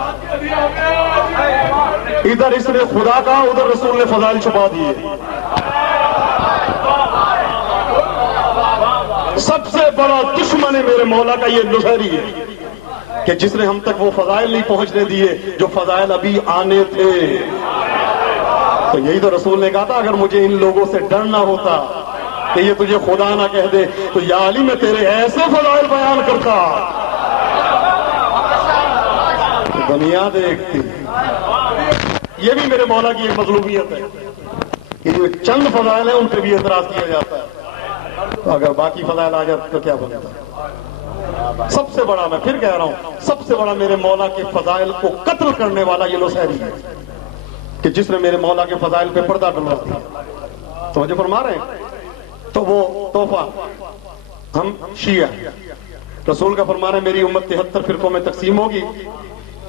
ادھر اس نے خدا کہا، ادھر رسول نے فضائل چھپا دیے۔ سب سے بڑا دشمن ہے میرے مولا کا یہ نصیری ہے کہ جس نے ہم تک وہ فضائل نہیں پہنچنے دیے جو فضائل ابھی آنے تھے۔ تو یہی تو رسول نے کہا تھا اگر مجھے ان لوگوں سے ڈرنا ہوتا کہ یہ تجھے خدا نہ کہہ دے تو یا علی میں تیرے ایسے فضائل بیان کرتا۔ دنیا دیکھتی، یہ بھی میرے مولا کی ایک مظلومیت ہے کہ جو چند فضائل ہیں ان پہ بھی اعتراض کیا جاتا ہے، تو اگر باقی فضائل آ جاتے تو کیا بنتا۔ سب سے بڑا، میں پھر کہہ رہا ہوں، سب سے بڑا میرے مولا کے فضائل کو قتل کرنے والا یہ نصیری ہے کہ جس نے میرے مولا کے فضائل پہ پردہ ڈلوا دیا۔ تو مجھے فرما رہے ہیں تو وہ تحفہ ہم شیعہ، رسول کا فرمان ہے میری امت 73 فرقوں میں تقسیم ہوگی،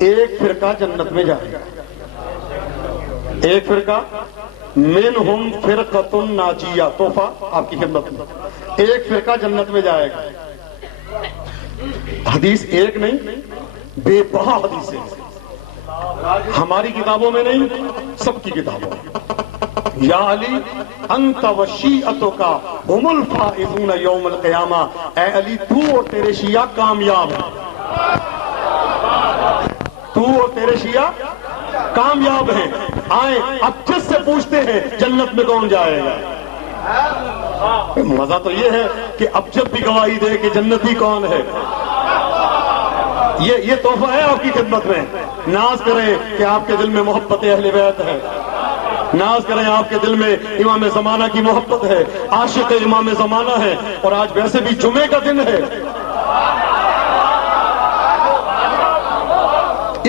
ایک فرقہ جنت میں جائے گا، ایک فرقہ منہم فرقۃ ناجیہ، تحفہ آپ کی خدمت میں، ایک فرقہ جنت میں جائے گا۔ حدیث ایک نہیں، بے بہا حدیثیں، ہماری کتابوں میں نہیں، سب کی کتابوں میں۔ یا علی انت وشیعتک هم الفائزون یوم القیامہ، اے علی تو اور تیرے شیعہ کامیاب ہیں، تو اور تیرے شیعہ کامیاب ہیں۔ آئیں اب جس سے پوچھتے ہیں جنت میں کون جائے گا۔ مزہ تو یہ ہے کہ اب جب بھی گواہی دے کہ جنتی کون ہے، یہ تحفہ ہے آپ کی خدمت میں۔ ناز کریں کہ آپ کے دل میں محبت اہل بیت ہے، ناز کریں آپ کے دل میں امام زمانہ کی محبت ہے، عاشق امام زمانہ ہے، اور آج ویسے بھی جمعے کا دن ہے۔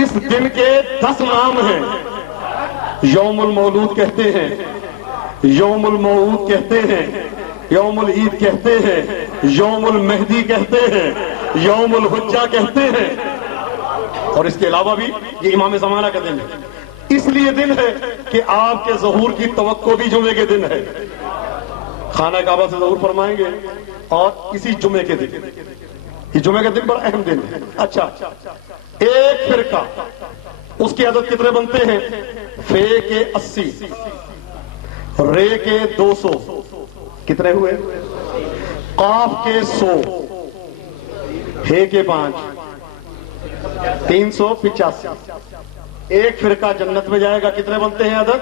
اس دن کے 10 نام ہیں، یوم المولود کہتے ہیں، یوم الموعود کہتے ہیں، یوم العید کہتے ہیں، یوم المہدی کہتے ہیں، یوم الحجہ کہتے ہیں، اور اس کے علاوہ بھی یہ امام زمانہ کا دن ہے۔ اس لیے دن ہے کہ آپ کے ظہور کی توقع بھی جمعے کے دن ہے، خانہ کعبہ سے ظہور فرمائیں گے اور اسی جمعے کے دن، یہ جمعے کا دن بڑا اہم دن ہے۔ اچھا، ایک فرقہ، اس کی عدد کتنے بنتے ہیں؟ فے کے 80، رے کے 200، کتنے ہوئے؟ قاف کے 100، ہے کے 5، 385۔ ایک فرقہ جنت میں جائے گا، کتنے بنتے ہیں عدد؟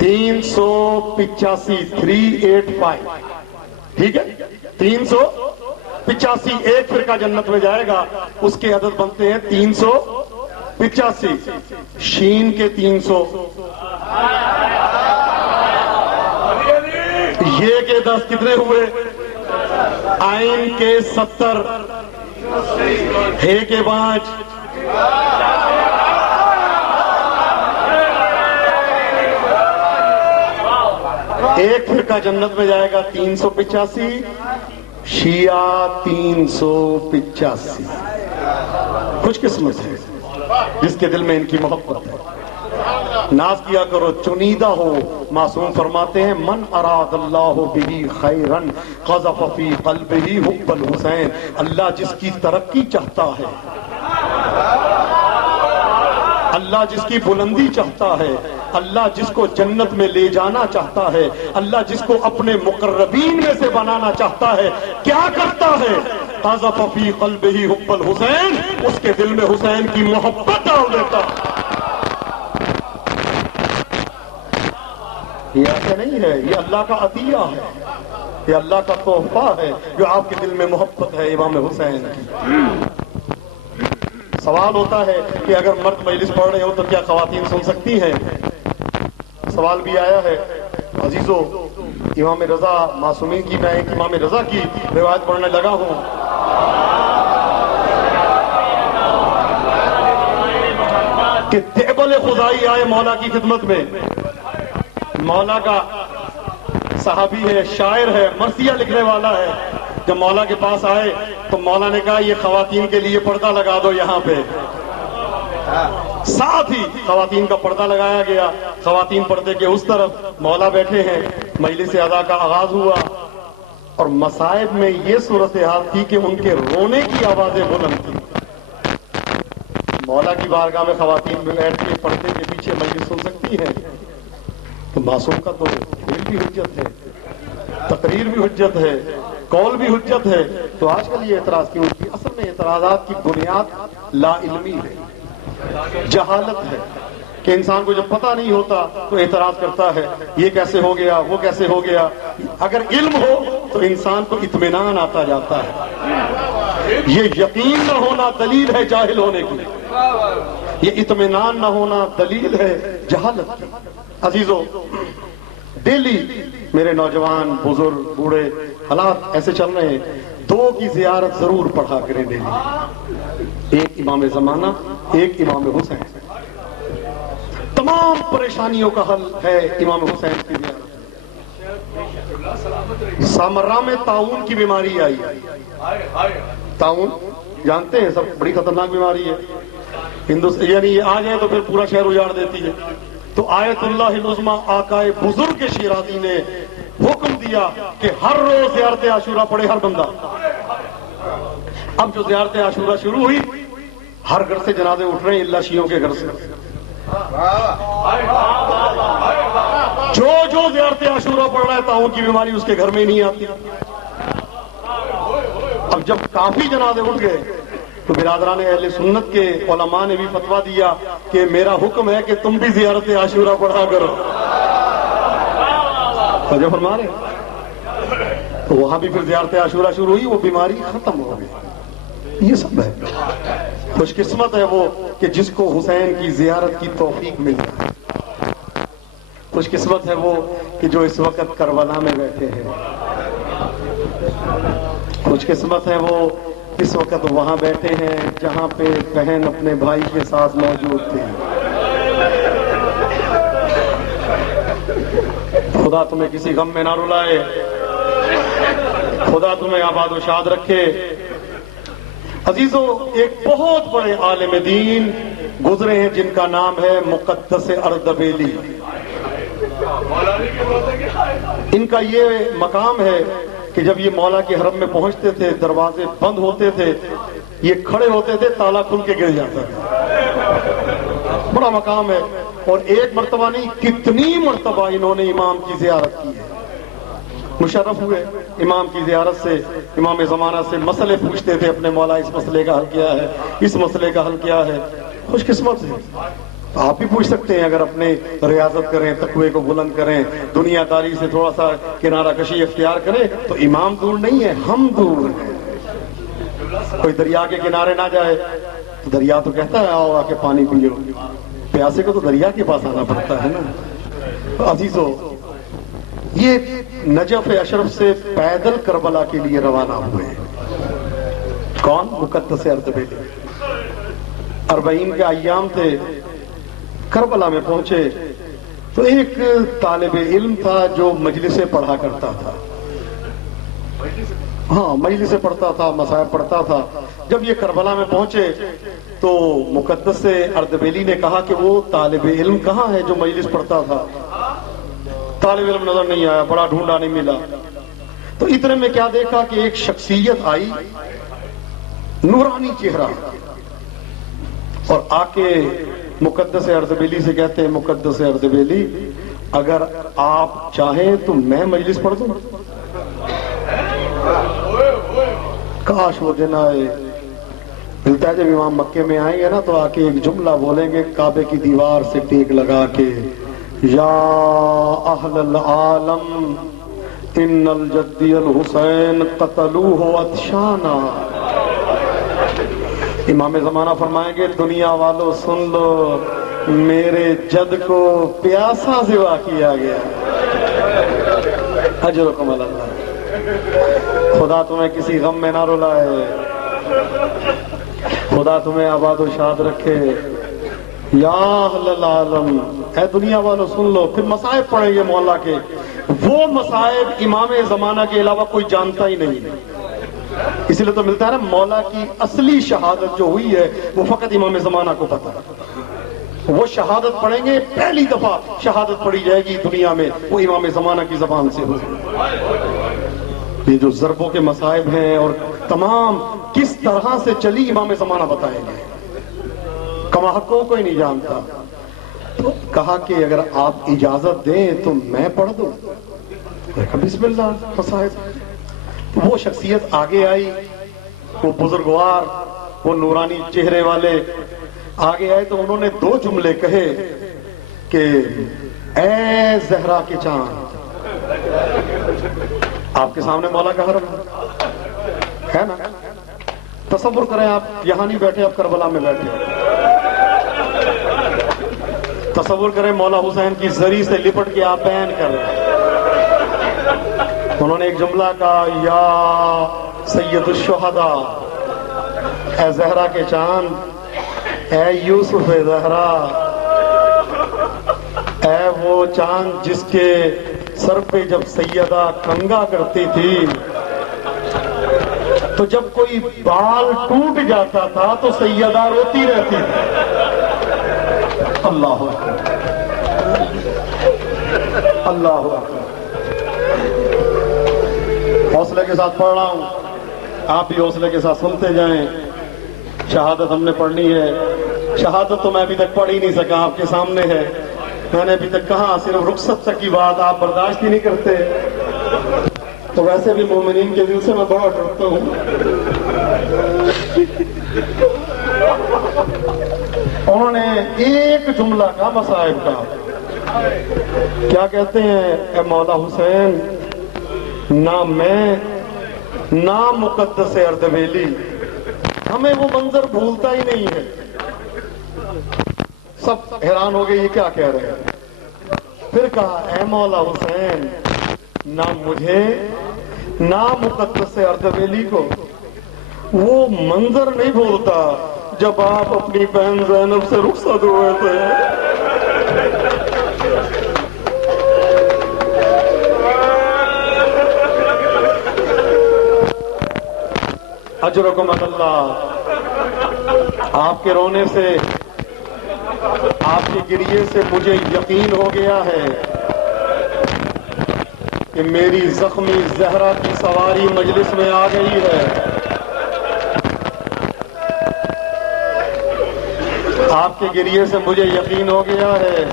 385، 385، ٹھیک ہے، 385۔ ایک فرقہ جنت میں جائے گا، اس کے عدد بنتے ہیں 385۔ 85, شین کے 300, یہ کے 10 کتنے ہوئے؟ آئین کے 70, ہے کے 5, ایک فرقہ جنت میں جائے گا 385, شیعہ 385. خوش قسمت ہے جس کے دل میں ان کی محبت ہے. ناز کیا کرو, چنیدہ ہو. معصوم فرماتے ہیں من اراد اللہ بہ خیرا قذف فی قلبہ حب الحسین. اللہ جس کی ترقی چاہتا ہے, اللہ جس کی بلندی چاہتا ہے, اللہ جس کو جنت میں لے جانا چاہتا ہے, اللہ جس کو اپنے مقربین میں سے بنانا چاہتا ہے, کیا کرتا ہے؟ قذف فی قلبہ حب الحسین, اس کے دل میں حسین کی محبت ڈال دیتا. یہ ایسا نہیں ہے, یہ اللہ کا عطیہ ہے, یہ اللہ کا تحفہ ہے جو آپ کے دل میں محبت ہے امام حسین کی. سوال ہوتا ہے کہ اگر مرد مجلس پڑھ رہے ہو تو کیا خواتین سن سکتی ہیں؟ سوال بھی آیا ہے. عزیزو, امام رضا معصومین کی, میں ایک امام رضا کی روایت پڑھنے لگا ہوں. کہ دیبل خدائی آئے مولا کی خدمت میں. مولا کا صحابی ہے, شاعر ہے, مرثیہ لکھنے والا ہے. جب مولا کے پاس آئے تو مولا نے کہا یہ خواتین کے لیے پردہ لگا دو یہاں پہ. ساتھ ہی خواتین کا پردہ لگایا گیا. خواتین پردے کے اس طرف, مولا بیٹھے ہیں. مجلس ادا کا آغاز ہوا اور مصائب میں یہ صورتحال تھی کہ ان کے رونے کی آوازیں بلند تھیں. مولا کی بارگاہ میں خواتین بیٹھ کے پردے کے پیچھے مجلس سن سکتی ہیں؟ تو معصوم کا تو کھیل بھی حجت ہے, تقریر بھی حجت ہے, قول بھی حجت ہے. تو آج کل یہ اعتراض کیوں؟ اصل میں اعتراضات کی بنیاد لا علمی ہے, جہالت ہے. کہ انسان کو جب پتہ نہیں ہوتا تو اعتراض کرتا ہے, یہ کیسے ہو گیا, وہ کیسے ہو گیا. اگر علم ہو تو انسان کو اطمینان آتا جاتا ہے. یہ یقین نہ ہونا دلیل ہے جاہل ہونے کی, یہ اطمینان نہ ہونا دلیل ہے جہالت کی. عزیزو, ڈیلی میرے نوجوان, بزرگ, بوڑھے حالات ایسے چل رہے ہیں, 2 کی زیارت ضرور پڑھا کریں ڈیلی. ایک امام زمانہ, ایک امام حسین. تمام پریشانیوں کا حل ہے امام حسین کی زیارت. سامرا میں طاعون کی بیماری آئی. طاعون جانتے ہیں سب, بڑی خطرناک بیماری ہے. ہندوستان یعنی یہ آ جائے تو پھر پورا شہر اجاڑ دیتی ہے. تو آیت اللہ العظمی آقائے بزرگ شیرازی نے حکم دیا کہ ہر روز زیارت عاشورہ پڑھے ہر بندہ. اب جو زیارت عاشورہ شروع ہوئی, ہر گھر سے جنازے اٹھ رہے ہیں الا شیعوں کے گھر سے. جو زیارت عاشورہ پڑھ رہا ہے طاعون کی بیماری اس کے گھر میں نہیں آتی. اب جب کافی جنازے اٹھ گئے تو برادران اہل سنت کے علماء نے بھی فتویٰ دیا کہ میرا حکم ہے کہ تم بھی زیارت عاشورہ پڑھا کرو. جو فرما رہے تو وہاں بھی پھر زیارت عاشورہ شروع ہوئی, وہ بیماری ختم ہو گئی. یہ سب ہے. خوش قسمت ہے وہ کہ جس کو حسین کی زیارت کی توفیق مل جائے. خوش قسمت ہے وہ کہ جو اس وقت کربلا میں بیٹھے ہیں. خوش قسمت ہے وہ اس وقت وہاں بیٹھے ہیں جہاں پہ بہن اپنے بھائی کے ساتھ موجود تھے. خدا تمہیں کسی غم میں نہ رلائے, خدا تمہیں آباد و شاد رکھے. عزیزو, ایک بہت بڑے عالم دین گزرے ہیں جن کا نام ہے مقدس اردبیلی. ان کا یہ مقام ہے کہ جب یہ مولا کے حرم میں پہنچتے تھے, دروازے بند ہوتے تھے, یہ کھڑے ہوتے تھے, تالا کھل کے گر جاتا تھا. بڑا مقام ہے. اور ایک مرتبہ نہیں, کتنی مرتبہ انہوں نے امام کی زیارت کی ہے. مشرف ہوئے امام کی زیارت سے, امام زمانہ سے مسئلے پوچھتے تھے اپنے مولا, اس مسئلے کا حل کیا ہے, اس مسئلے کا حل کیا ہے. خوش قسمت ہے. آپ بھی پوچھ سکتے ہیں اگر اپنے ریاضت کریں, تقوی کو بلند کریں, دنیا داری سے تھوڑا سا کنارہ کشی اختیار کریں تو امام دور نہیں ہے, ہم دور ہیں. کوئی دریا کے کنارے نہ جائے, تو دریا تو کہتا ہے آؤ آ کے پانی پیو، پیاسے کو تو دریا کے پاس آنا پڑتا ہے نا۔ عزیزو، یہ نجف اشرف سے پیدل کربلا کے لیے روانہ ہوئے۔ کون؟ مقدس اردبیلی۔ 40 کے ایام تھے، کربلا میں پہنچے تو ایک طالب علم تھا جو مجلسیں پڑھا کرتا تھا، ہاں مجلسیں پڑھتا تھا، مصائب پڑھتا تھا۔ جب یہ کربلا میں پہنچے تو مقدس اردبیلی نے کہا کہ وہ طالب علم کہاں ہے جو مجلس پڑھتا تھا؟ طالب علم نظر نہیں آیا، بڑا ڈھونڈا نہیں ملا۔ تو اتنے میں کیا دیکھا کہ ایک شخصیت آئی، نورانی چہرہ، اور آ کے مقدس اردبیلی سے کہتے ہیں مقدس اردبیلی اگر آپ چاہیں تو میں مجلس پڑھ دوں۔ کاش وہ دن آئے، ملتا ہے جب امام مکے میں آئیں گے نا تو آ کے ایک جملہ بولیں گے کعبے کی دیوار سے ٹیک لگا کے، یا اہل العالم ان الجدی الحسین قتلوہ عطشانا۔ امام زمانہ فرمائیں گے دنیا والوں سن لو، میرے جد کو پیاسا ذبح کیا گیا۔ اجرکم اللہ، خدا تمہیں کسی غم میں نہ رلائے، خدا تمہیں آباد و شاد رکھے۔ یا اہل العالم، اے دنیا والوں سن لو۔ پھر مصائب پڑھیں گے مولا کے، وہ مصائب امام زمانہ کے علاوہ کوئی جانتا ہی نہیں، اسی لیے تو ملتا ہے نا مولا کی اصلی شہادت جو ہوئی ہے وہ فقط امام زمانہ کو پتا ہے۔ وہ شہادت پڑھیں گے، پہلی دفعہ شہادت پڑھی جائے گی دنیا میں، وہ امام زمانہ کی زبان سے ہوگی۔ یہ جو ضربوں کے مصائب ہیں اور تمام کس طرح سے چلی امام زمانہ بتائیں گے، کما حقوں کوئی نہیں جانتا۔ تو کہا کہ اگر آپ اجازت دیں تو میں پڑھ دوں۔ بسم اللہ، مصائب۔ وہ شخصیت آگے آئی، وہ بزرگوار، وہ نورانی چہرے والے آگے آئے تو انہوں نے 2 جملے کہے کہ اے زہرا کے چاند، آپ کے سامنے مولا کا حرم ہے نا، تصور کریں آپ یہاں نہیں بیٹھے، آپ کربلا میں بیٹھے، تصور کریں مولا حسین کی زری سے لپٹ کے آپ بیان کر رہے ہیں۔ انہوں نے ایک جملہ کہا، یا سید الشہداء، اے زہرا کے چاند، اے یوسف زہرا، اے وہ چاند جس کے سر پہ جب سیدہ کنگا کرتی تھی تو جب کوئی بال ٹوٹ جاتا تھا تو سیدہ روتی رہتی تھی۔ اللہ اکبر، اللہ اکبر۔ حوصلے کے ساتھ پڑھ رہا ہوں، آپ بھی حوصلے کے ساتھ سنتے جائیں۔ شہادت ہم نے پڑھنی ہے، شہادت تو میں ابھی تک پڑھ ہی نہیں سکا، آپ کے سامنے ہے، میں نے ابھی تک کہا، صرف رخصت تک کی بات آپ برداشت ہی نہیں کرتے، تو ویسے بھی مومنین کے دل سے میں بڑا ڈرتا ہوں۔ انہوں نے ایک جملہ کا مصائب کا، کیا کہتے ہیں، اے مولا حسین، نہ میں نہ مقدس اردبیلی، ہمیں وہ منظر بھولتا ہی نہیں ہے۔ سب حیران ہو گئے یہ کیا کہہ رہے ہیں۔ پھر کہا، اے مولا حسین، نہ مجھے نہ مقدس اردبیلی کو وہ منظر نہیں بھولتا جب آپ اپنی بہن زینب سے رخصت ہوئے تھے۔ اجرکم اللہ، آپ کے رونے سے، آپ کے گریے سے مجھے یقین ہو گیا ہے کہ میری زخمی زہرا کی سواری مجلس میں آ گئی ہے۔ آپ کے گریے سے مجھے یقین ہو گیا ہے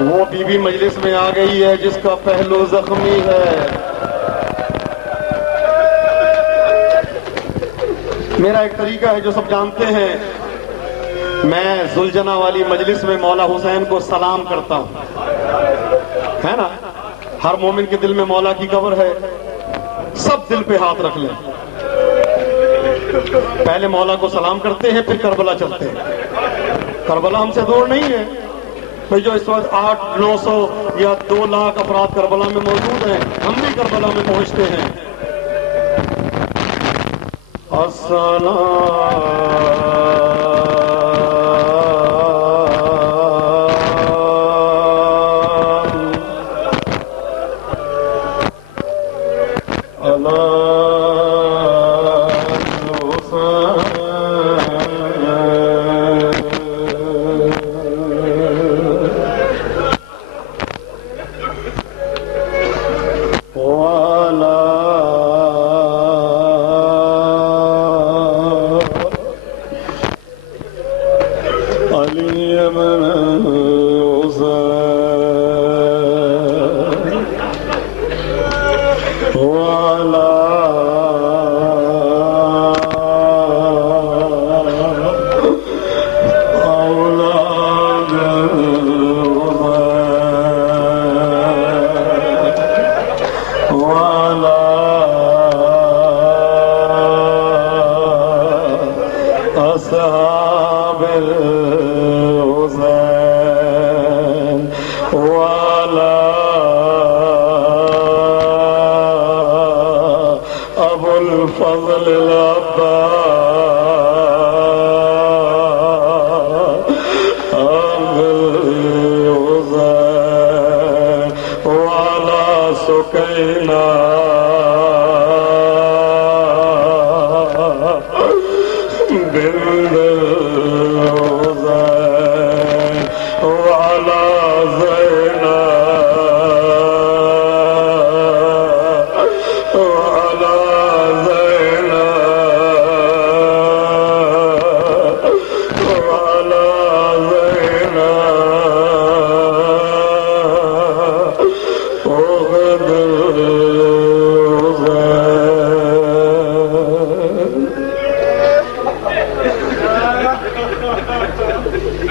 وہ بی بی مجلس میں آ گئی ہے جس کا پہلو زخمی ہے۔ میرا ایک طریقہ ہے جو سب جانتے ہیں، میں ذوالجناح والی مجلس میں مولا حسین کو سلام کرتا ہوں، ہے نا، ہر مومن کے دل میں مولا کی قبر ہے، سب دل پہ ہاتھ رکھ لیں، پہلے مولا کو سلام کرتے ہیں، پھر کربلا چلتے ہیں۔ کربلا ہم سے دور نہیں ہے بھئی، جو اس وقت 800-900 یا 2 لاکھ افراد کربلا میں موجود ہیں، ہم بھی کربلا میں پہنچتے ہیں۔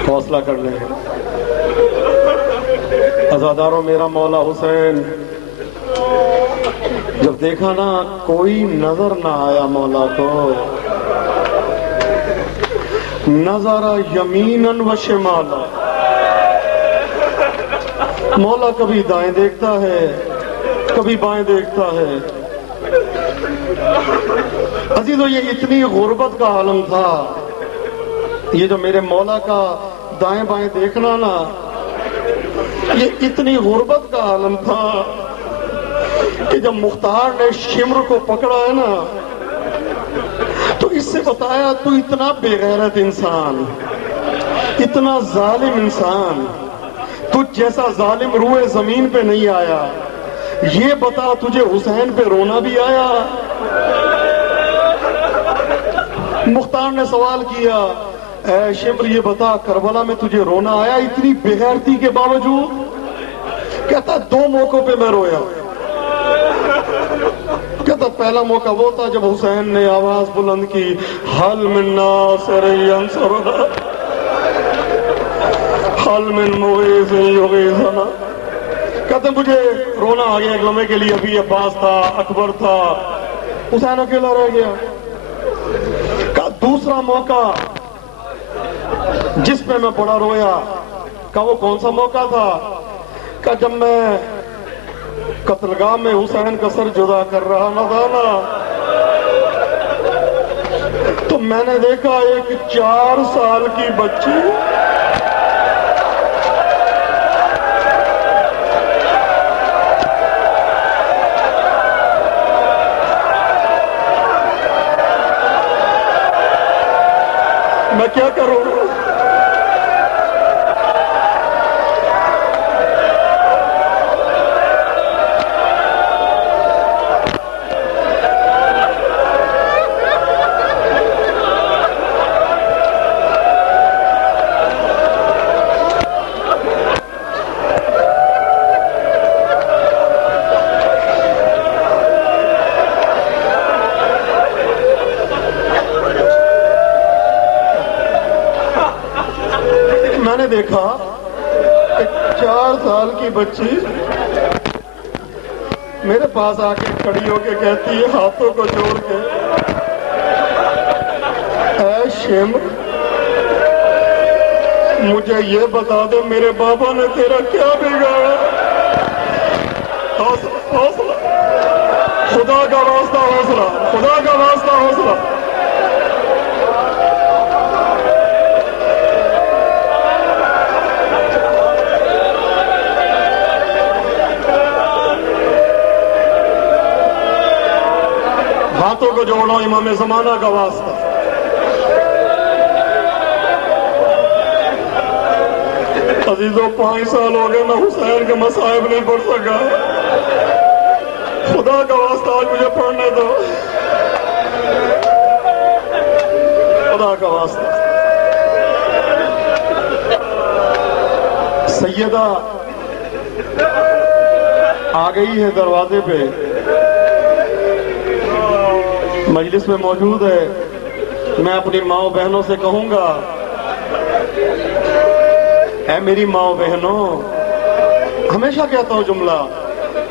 حوصلہ کر لیں عزاداروں، میرا مولا حسین جب دیکھا نا کوئی نظر نہ آیا مولا کو، نظر یمیناً و شمالا، مولا کبھی دائیں دیکھتا ہے کبھی بائیں دیکھتا ہے۔ عزیزو، یہ اتنی غربت کا عالم تھا، یہ جو میرے مولا کا دائیں بائیں دیکھنا نا، یہ اتنی غربت کا عالم تھا کہ جب مختار نے شمر کو پکڑا ہے نا تو اس سے بتایا تو اتنا بے غیرت انسان، اتنا ظالم انسان، تجھ جیسا ظالم روئے زمین پہ نہیں آیا، یہ بتا تجھے حسین پہ رونا بھی آیا؟ مختار نے سوال کیا، اے شمر یہ بتا کربلا میں تجھے رونا آیا اتنی بے غیرتی کے باوجود؟ کہتا 2 موقعوں پہ میں رویا۔ کہتا پہلا موقع وہ تھا جب حسین نے آواز بلند کی، حل من ناصر ینصرنا، حل من مغیث یغیثنا۔ کہتے مجھے رونا آ گیا ایک لمحے کے لیے، ابھی عباس تھا، اکبر تھا، حسین اکیلا رہ گیا۔ کہا دوسرا موقع جس پہ میں بڑا رویا، کہا وہ کون سا موقع تھا؟ کہا جب میں قتل گاہ میں حسین کا سر جدا کر رہا نہ تھا نا، تو میں نے دیکھا ایک 4 سال کی بچی میں کیا کروں؟ میں نے دیکھا ایک 4 سال کی بچی میرے پاس آ کے کھڑی ہو کے کہتی ہے ہاتھوں کو جوڑ کے، شیم مجھے یہ بتا دے میرے بابا نے تیرا کیا بگاڑا؟ حوصلہ، خدا کا واسطہ حوصلہ، خدا کا واسطہ حوصلہ۔ ہاتھوں کو جوڑو امام زمانہ کا واسطہ۔ عزیزوں 5 سال ہو گئے میں حسین کے مصائب نہیں پڑھ سکا، خدا کا واسطہ آج مجھے پڑھنے دو، خدا کا واسطہ۔ سیدہ آ گئی ہے دروازے پہ، مجلس میں موجود ہے۔ میں اپنی ماں بہنوں سے کہوں گا، اے میری ماں بہنوں، ہمیشہ کہتا ہوں جملہ،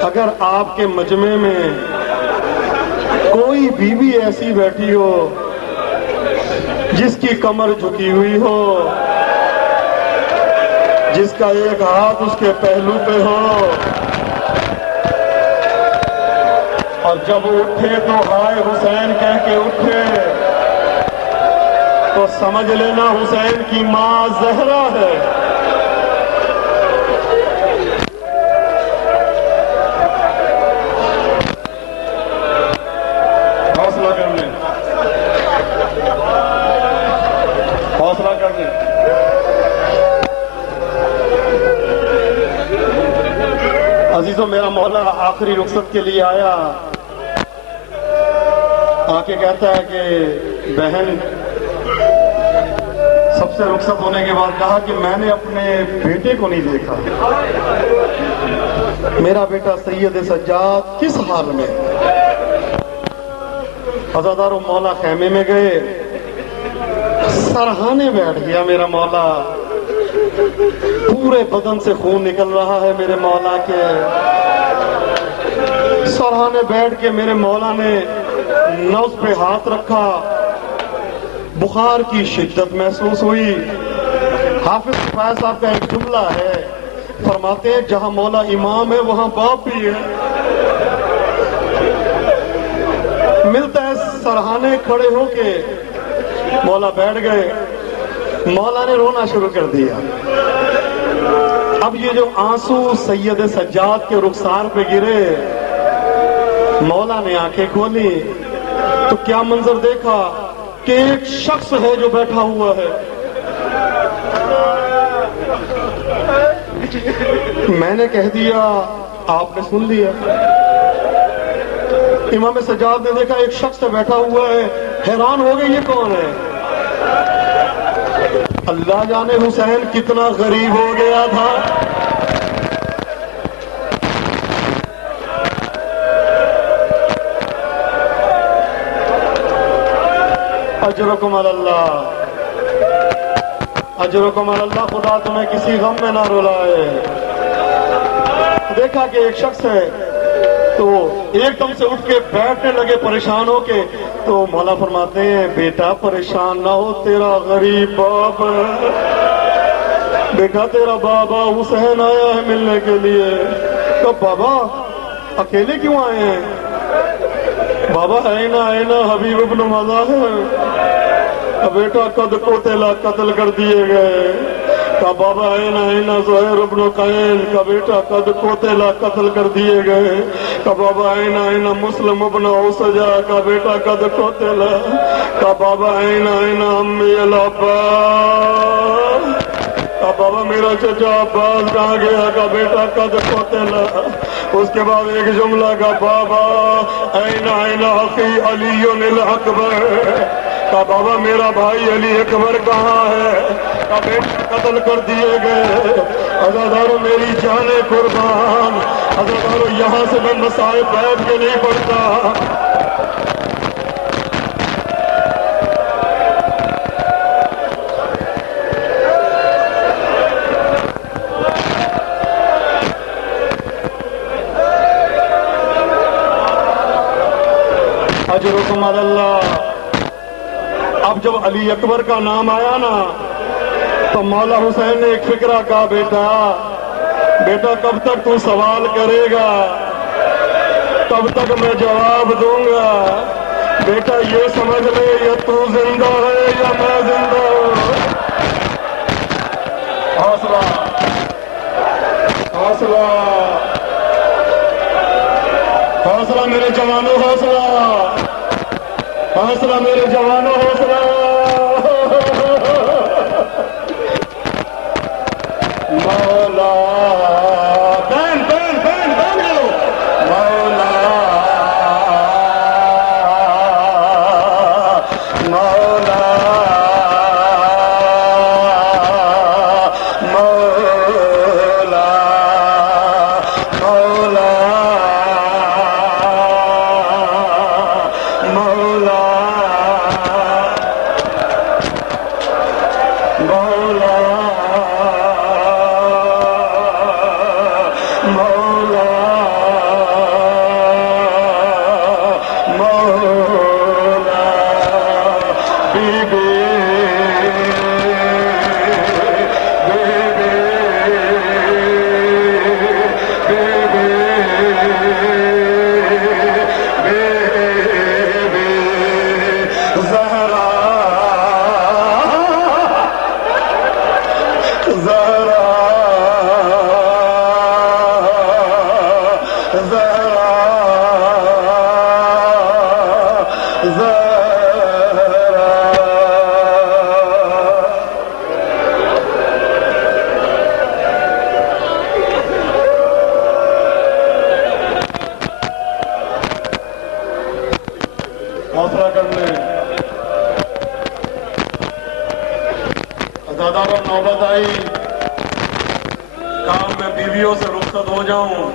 اگر آپ کے مجمع میں کوئی بیوی ایسی بیٹھی ہو جس کی کمر جھکی ہوئی ہو، جس کا ایک ہاتھ اس کے پہلو پہ ہو، اور جب اٹھے تو ہائے حسین کہہ کے اٹھے، تو سمجھ لینا حسین کی ماں زہرا ہے۔ حوصلہ کر لیں، حوصلہ کر لیں۔ عزیزوں، میرا مولا آخری رخصت کے لیے آیا، آ کے کہتا ہے کہ بہن، سب سے رخصت ہونے کے بعد کہا کہ میں نے اپنے بیٹے کو نہیں دیکھا، میرا بیٹا سید سجاد کس حال میں؟ عزادارو مولا خیمے میں گئے، سرہانے بیٹھ گیا میرا مولا، پورے بدن سے خون نکل رہا ہے میرے مولا کے، سرہانے بیٹھ کے میرے مولا نے نبض پہ ہاتھ رکھا، بخار کی شدت محسوس ہوئی۔ حافظ کفایت صاحب کا ایک جملہ ہے، فرماتے ہیں جہاں مولا امام ہے وہاں باپ بھی ہے۔ ملتا ہے سرہانے کھڑے ہو کے مولا بیٹھ گئے، مولا نے رونا شروع کر دیا۔ اب یہ جو آنسو سید سجاد کے رخسار پہ گرے، مولا نے آنکھیں کھولی تو کیا منظر دیکھا کہ ایک شخص ہے جو بیٹھا ہوا ہے۔ میں نے کہہ دیا، آپ نے سن لیا۔ امام سجاد نے دیکھا ایک شخص بیٹھا ہوا ہے، حیران ہو گئے یہ کون ہے؟ اللہ جانے حسین کتنا غریب ہو گیا تھا۔ اجرکم علی اللہ، اجرکم علی اللہ، خدا تمہیں کسی غم میں نہ رلائے۔ دیکھا کہ ایک شخص ہے تو ایک دم سے اٹھ کے بیٹھنے لگے پریشان ہو کے، تو مولا فرماتے ہیں بیٹا پریشان نہ ہو، تیرا غریب باپ ہے، دیکھا تیرا بابا حسین آیا ہے ملنے کے لیے۔ تو بابا اکیلے کیوں آئے ہیں؟ بابا اینا حبیب ابن مظاہر بیٹا قد قتل قتل کر دیے گئے۔ کا بابا اینا زہیر ابن قیل کا بیٹا قد قتل قتل کر دیے گئے۔ کا بابا اینا مسلم ابن اوسجا کا بیٹا قد قتل۔ کا بابا اینا امی العباس، کا بابا میرا چچا عباس کہاں گیا؟ کا بیٹا قد قتل۔ اس کے بعد ایک جملہ کا بابا اینا اخی علی الاکبر، کا بابا میرا بھائی علی اکبر کہاں ہے؟ کا بیٹا قتل کر دیے گئے۔ عزادارو میری جان قربان، عزادارو یہاں سے میں مسائل بیٹھ کے نہیں پڑھتا۔ اجرکم علی اللہ، اب جب علی اکبر کا نام آیا نا تو مولا حسین نے ایک فکرہ کہا، بیٹا کب تک تو سوال کرے گا، تب تک میں جواب دوں گا، بیٹا یہ سمجھ لے یا تو زندہ ہے یا میں زندہ ہوں۔ حوصلہ حوصلہ حوصلہ میرے جوانوں، حوصلہ حوصلہ میرے جوانوں، حوصلہ۔ مولا بین بین بین بین کرو، مولا مولا مولا مولا مولا مولا حوصلہ کر لیں۔ عزاداروں نوبت آئی، کام میں بیویوں سے رخصت ہو جاؤں۔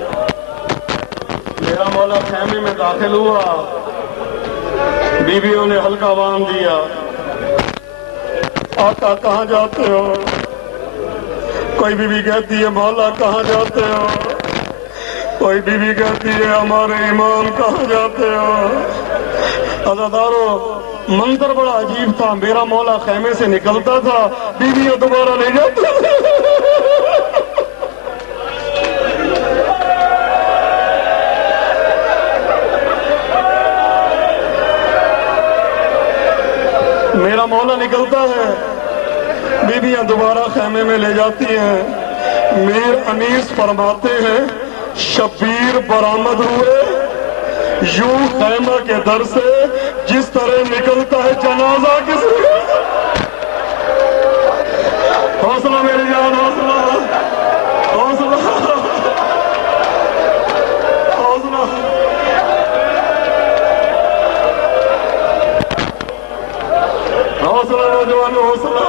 میرا مولا خیمے میں داخل ہوا، بیویوں نے ہلکا باندھ دیا۔ آقا کہاں جاتے ہو؟ کوئی بیوی کہتی ہے مولا کہاں جاتے ہو، کوئی بیوی کہتی ہے ہمارے امام کہاں جاتے ہو۔ عزادارو منظر بڑا عجیب تھا، میرا مولا خیمے سے نکلتا تھا، بیویاں دوبارہ نہیں جاتی۔ میرا مولا نکلتا ہے، بیویاں دوبارہ خیمے میں لے جاتی ہیں۔ میر انیس فرماتے ہیں شبیر برآمد ہوئے یوں خیمہ کے در سے جس طرح نکلتا ہے جنازہ کسی کا۔ حوصلہ میری جان، حوصلہ حوصلہ حوصلہ۔ حوصلہ نوجوانوں، حوصلہ۔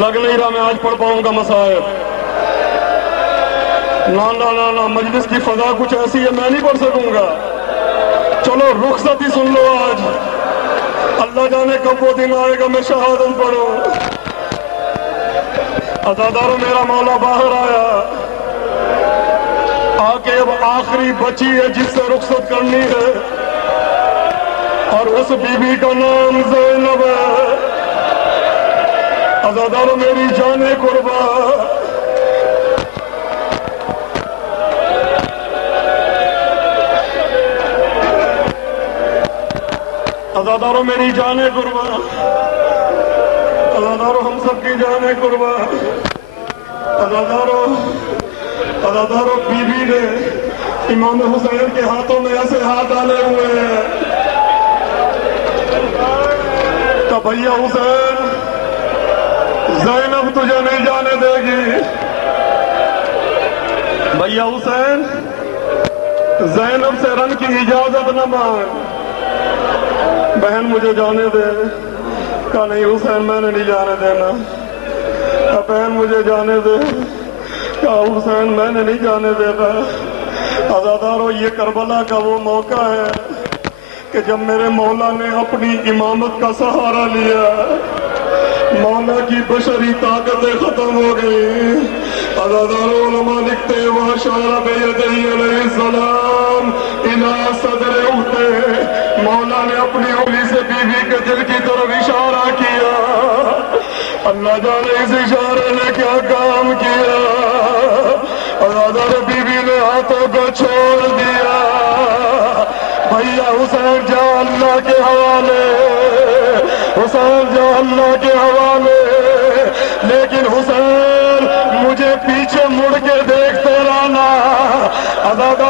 لگ نہیں رہا میں آج پڑھ پاؤں گا مسائل۔ نا مجلس کی فضا کچھ ایسی ہے میں نہیں پڑھ سکوں گا۔ چلو رخصت ہی سن لو آج، اللہ جانے کب وہ دن آئے گا میں شہادت پڑھوں۔ عزادارو میرا مولا باہر آیا، آ کے اب آخری بچی ہے جس سے رخصت کرنی ہے، اور اس بی بی کا نام زینب ہے۔ عزادارو میری جان قربا، عزادارو میری جان قربا، عزادارو ہم سب کی جان قربا۔ عزادارو بی بی نے امام حسین کے ہاتھوں میں ایسے ہاتھ ڈالے ہوئے ہیں کہ بھیا حسین زینب تجھے نہیں جانے دے گی، بھیا حسین زینب سے رن کی اجازت نہ مانگ، بہن مجھے جانے دے۔ کہا نہیں حسین میں نے نہیں جانے دینا۔ کہا بہن مجھے جانے دے۔ کہا حسین میں نے نہیں جانے دینا۔ عزادارو یہ کربلا کا وہ موقع ہے کہ جب میرے مولا نے اپنی امامت کا سہارا لیا، مولا کی بشری طاقتیں ختم ہو گئی۔ عددار علماء لکھتے ہیں وَأَشَارَ بِيَدِهِ علیہ السلام إِلَى صَدْرِ أُخْتِهِ، مولا نے اپنی انگلی سے بیوی کے دل کی طرف اشارہ کیا. اللہ جانے اس اشارے نے کیا کام کیا. عددار بیوی نے ہاتھوں کو چھوڑ دیا. بھیا حسین جا اللہ کے حوالے، حسین جا اللہ کے حوالے. لیکن حسین مجھے پیچھے مڑ کے دیکھتے رہنا. عددار